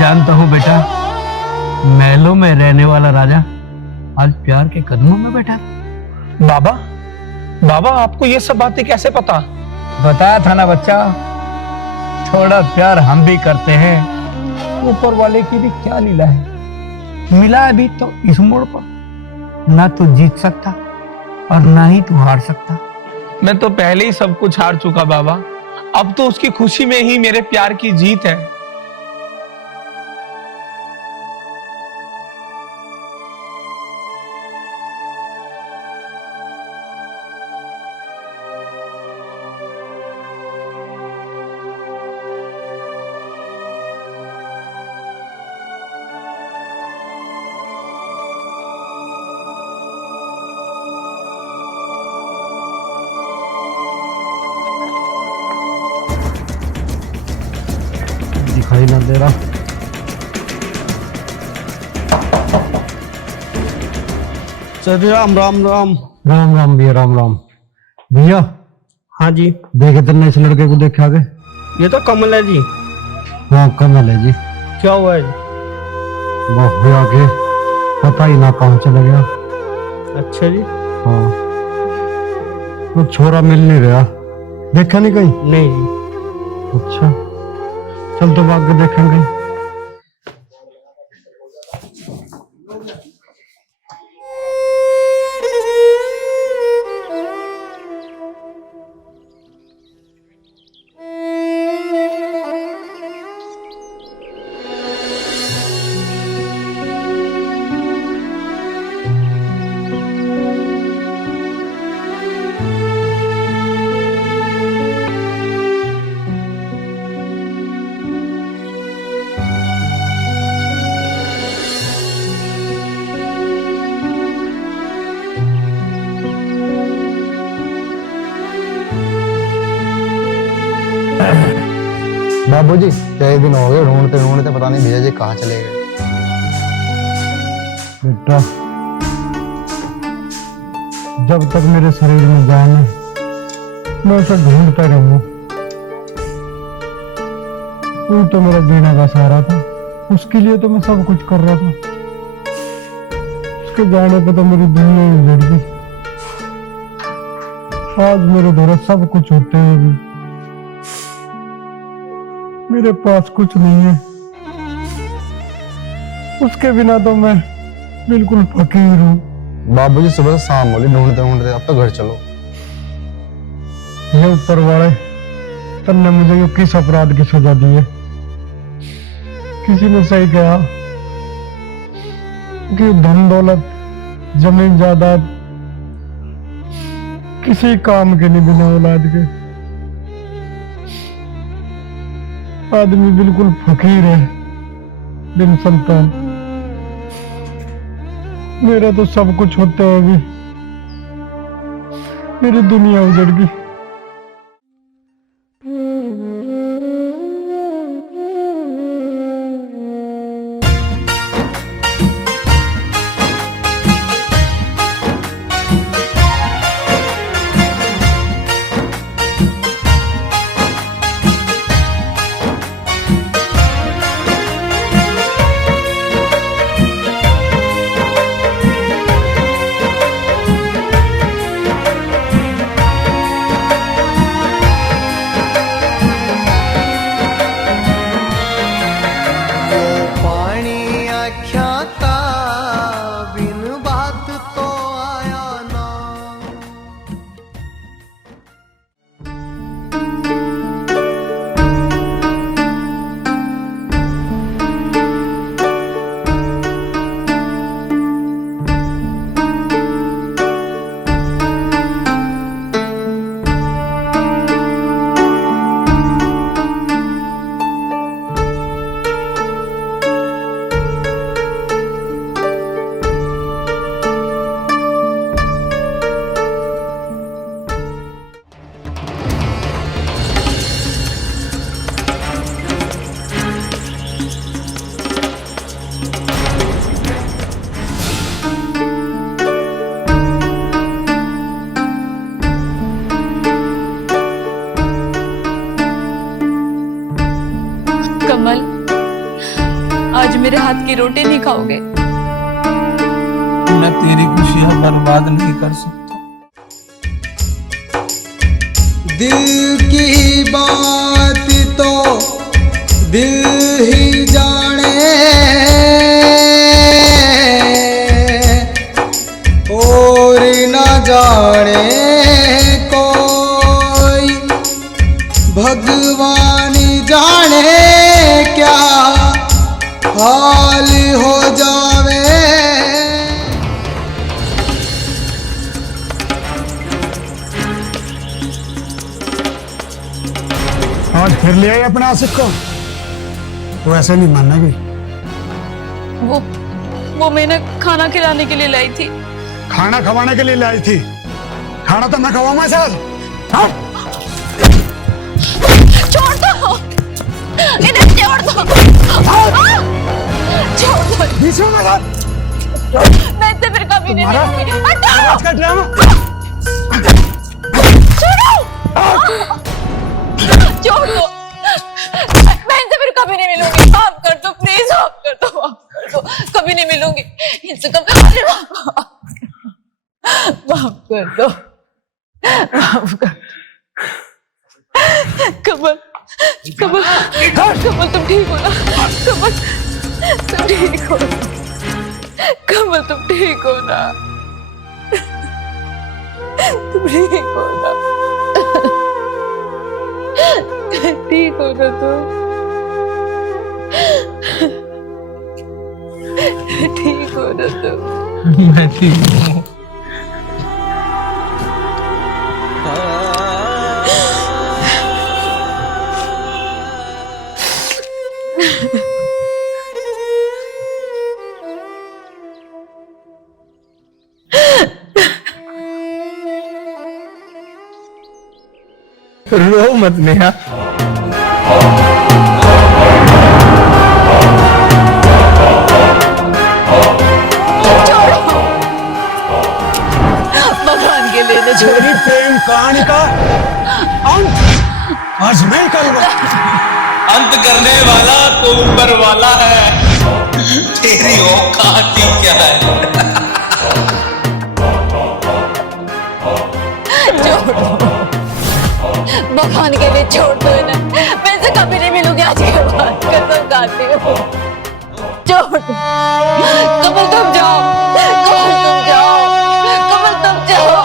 जानता हूँ बेटा, महलों में रहने वाला राजा आज प्यार के कदमों में बैठा। बाबा, बाबा आपको ये सब बातें कैसे पता? बताया था ना बच्चा, थोड़ा प्यार हम भी करते हैं, ऊपर वाले की भी क्या लीला है। मिला अभी तो इस मोड़ पर, ना तो जीत सकता और ना ही तू हार सकता। मैं तो पहले ही सब कुछ हार चुका बाबा, अब तो उसकी खुशी में ही मेरे प्यार की जीत है। दिखाई ना दे रहा। सर राम राम राम। राम राम भैया, राम राम भैया। हाँ जी, देखे तुमने इस लड़के को देखा आगे? ये तो कमल है जी। हाँ कमल है जी। क्या हुआ है? वो हुआ आगे पता ही ना कहाँ चला गया। अच्छा जी। हाँ वो छोरा मिल नहीं रहा, देखा नहीं कहीं? नहीं जी। अच्छा चल तो आगे देखेंगे। बाबूजी कई दिन हो गए ढूंढते ढूंढते, पता नहीं भैया जी कहाँ चले गए। बेटा जब तक मेरे शरीर में जान है मैं उसे ढूंढता रहूंगा। वो तो मेरा जीने का सहारा था, उसके लिए तो मैं सब कुछ कर रहा था। उसके जाने पे तो मेरी दुनिया ही उजड़ गई। आज मेरे द्वारा सब कुछ होते हुए भी मेरे पास कुछ नहीं है। उसके बिना तो मैं बिल्कुल फकीर हूँ। बाबूजी सुबह से शाम बोली ढूंढते ढूंढते, अब तो घर चलो। ये ऊपर वाले तन्ने मुझे ये किस अपराध की सजा दी है? किसी ने सही कहा कि धन दौलत जमीन जायदाद किसी काम के नहीं, बिना औलाद के आदमी बिल्कुल फकीर है बिन संतान। मेरा तो सब कुछ होते हुए भी मेरी दुनिया उजड़ गई। मेरे हाथ की रोटी नहीं खाओगे? मैं तेरी खुशियां बर्बाद नहीं कर सकता। दिल की बात तो दिल ही जाने, और न जाने कोई, भगवान जाने क्या हाल हो जावे। आज फिर ले आई अपने आसिफ को। तो ऐसे नहीं मानना भी। वो मैंने खाना खिलाने के लिए लाई थी। खाना खवाने के लिए लाई थी? खाना तो मैं खवाऊंगा इसे आज। हाँ? छोड़ दो, इन्हें छोड़ दो, छोड़ दो। बीच में मत। मैं इससे फिर कभी नहीं मिलूंगी। हटाओ। आज का ड्रामा। छोड़ो, छोड़ दो। मैं इनसे फिर कभी नहीं मिलूंगी। माफ कर दो प्लीज, माफ कर दो, माफ कर दो। कभी नहीं मिलूंगी इनसे कभी। माफ कर दो, माफ कर। कमल, कमल, कमल तुम ठीक हो ना? कमल तुम ठीक हो? कमल तुम ठीक हो ना? तुम ठीक हो ना? ठीक हो ना तुम? ठीक हो ना तुम? मैं ठीक हूँ। रो मत नेहा। भगवान के लिए तो छोड़ी। प्रेम कहानी का अंत आज मैं करूंगा। अंत करने वाला तो ऊपर वाला है, तेरी औकात ही क्या है। भगवान के लिए छोड़ दो इन्हें। मैं इनसे कभी नहीं मिलूंगी आज के बाद, कसम खाती हूँ। छोड़ दो। कमल तुम जाओ, कमल तुम जाओ, कमल तुम जाओ।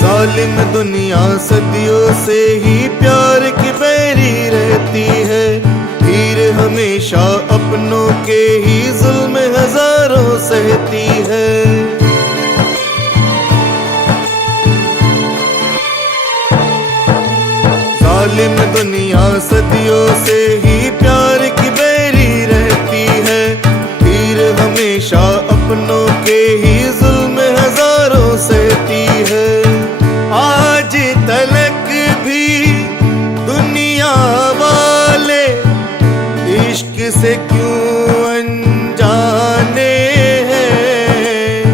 जालिम दुनिया सदियों से ही प्यार की बैरी रहती है, हीर हमेशा अपनों के ही जुल्म हजारों सहती है। जालिम दुनिया सदियों से ही प्यार की बैरी रहती है, हीर हमेशा अपनों के ही जुल्म हजारों सहती है। आज तलक भी दुनिया वाले इश्क से क्यों अनजाने हैं,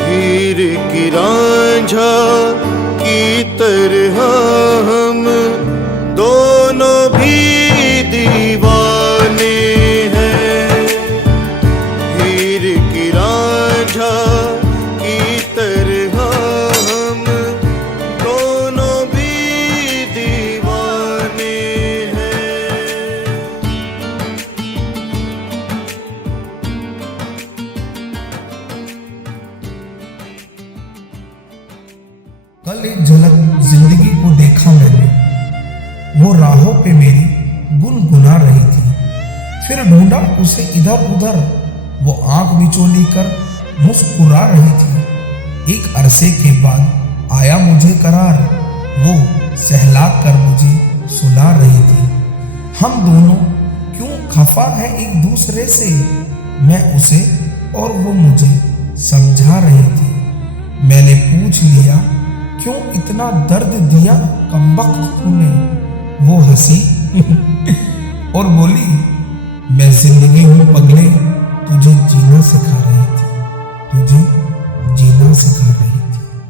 हीर की रांझा की तरह हम दोनों भी दीवाने हैं, हीर की रांझा की तरह हम दोनों भी दीवाने हैं। एक झलक जिंदगी को देखा मैंने, वो राहों पे मेरी गुनगुना रही थी। फिर ढूंढा उसे इधर उधर, वो आंख बिचौली कर मुस्कुरा रही थी। एक अरसे के बाद आया मुझे करार, वो सहला कर मुझे सुला रही थी। हम दोनों क्यों खफा है एक दूसरे से, मैं उसे और वो मुझे समझा रही थी। मैंने पूछ लिया क्यों इतना दर्द दिया कमबख्त तूने, वो हंसी और बोली मैं जिंदगी हूं पगले, तुझे जीना सिखा रही थी, तुझे जीना सिखा रही थी।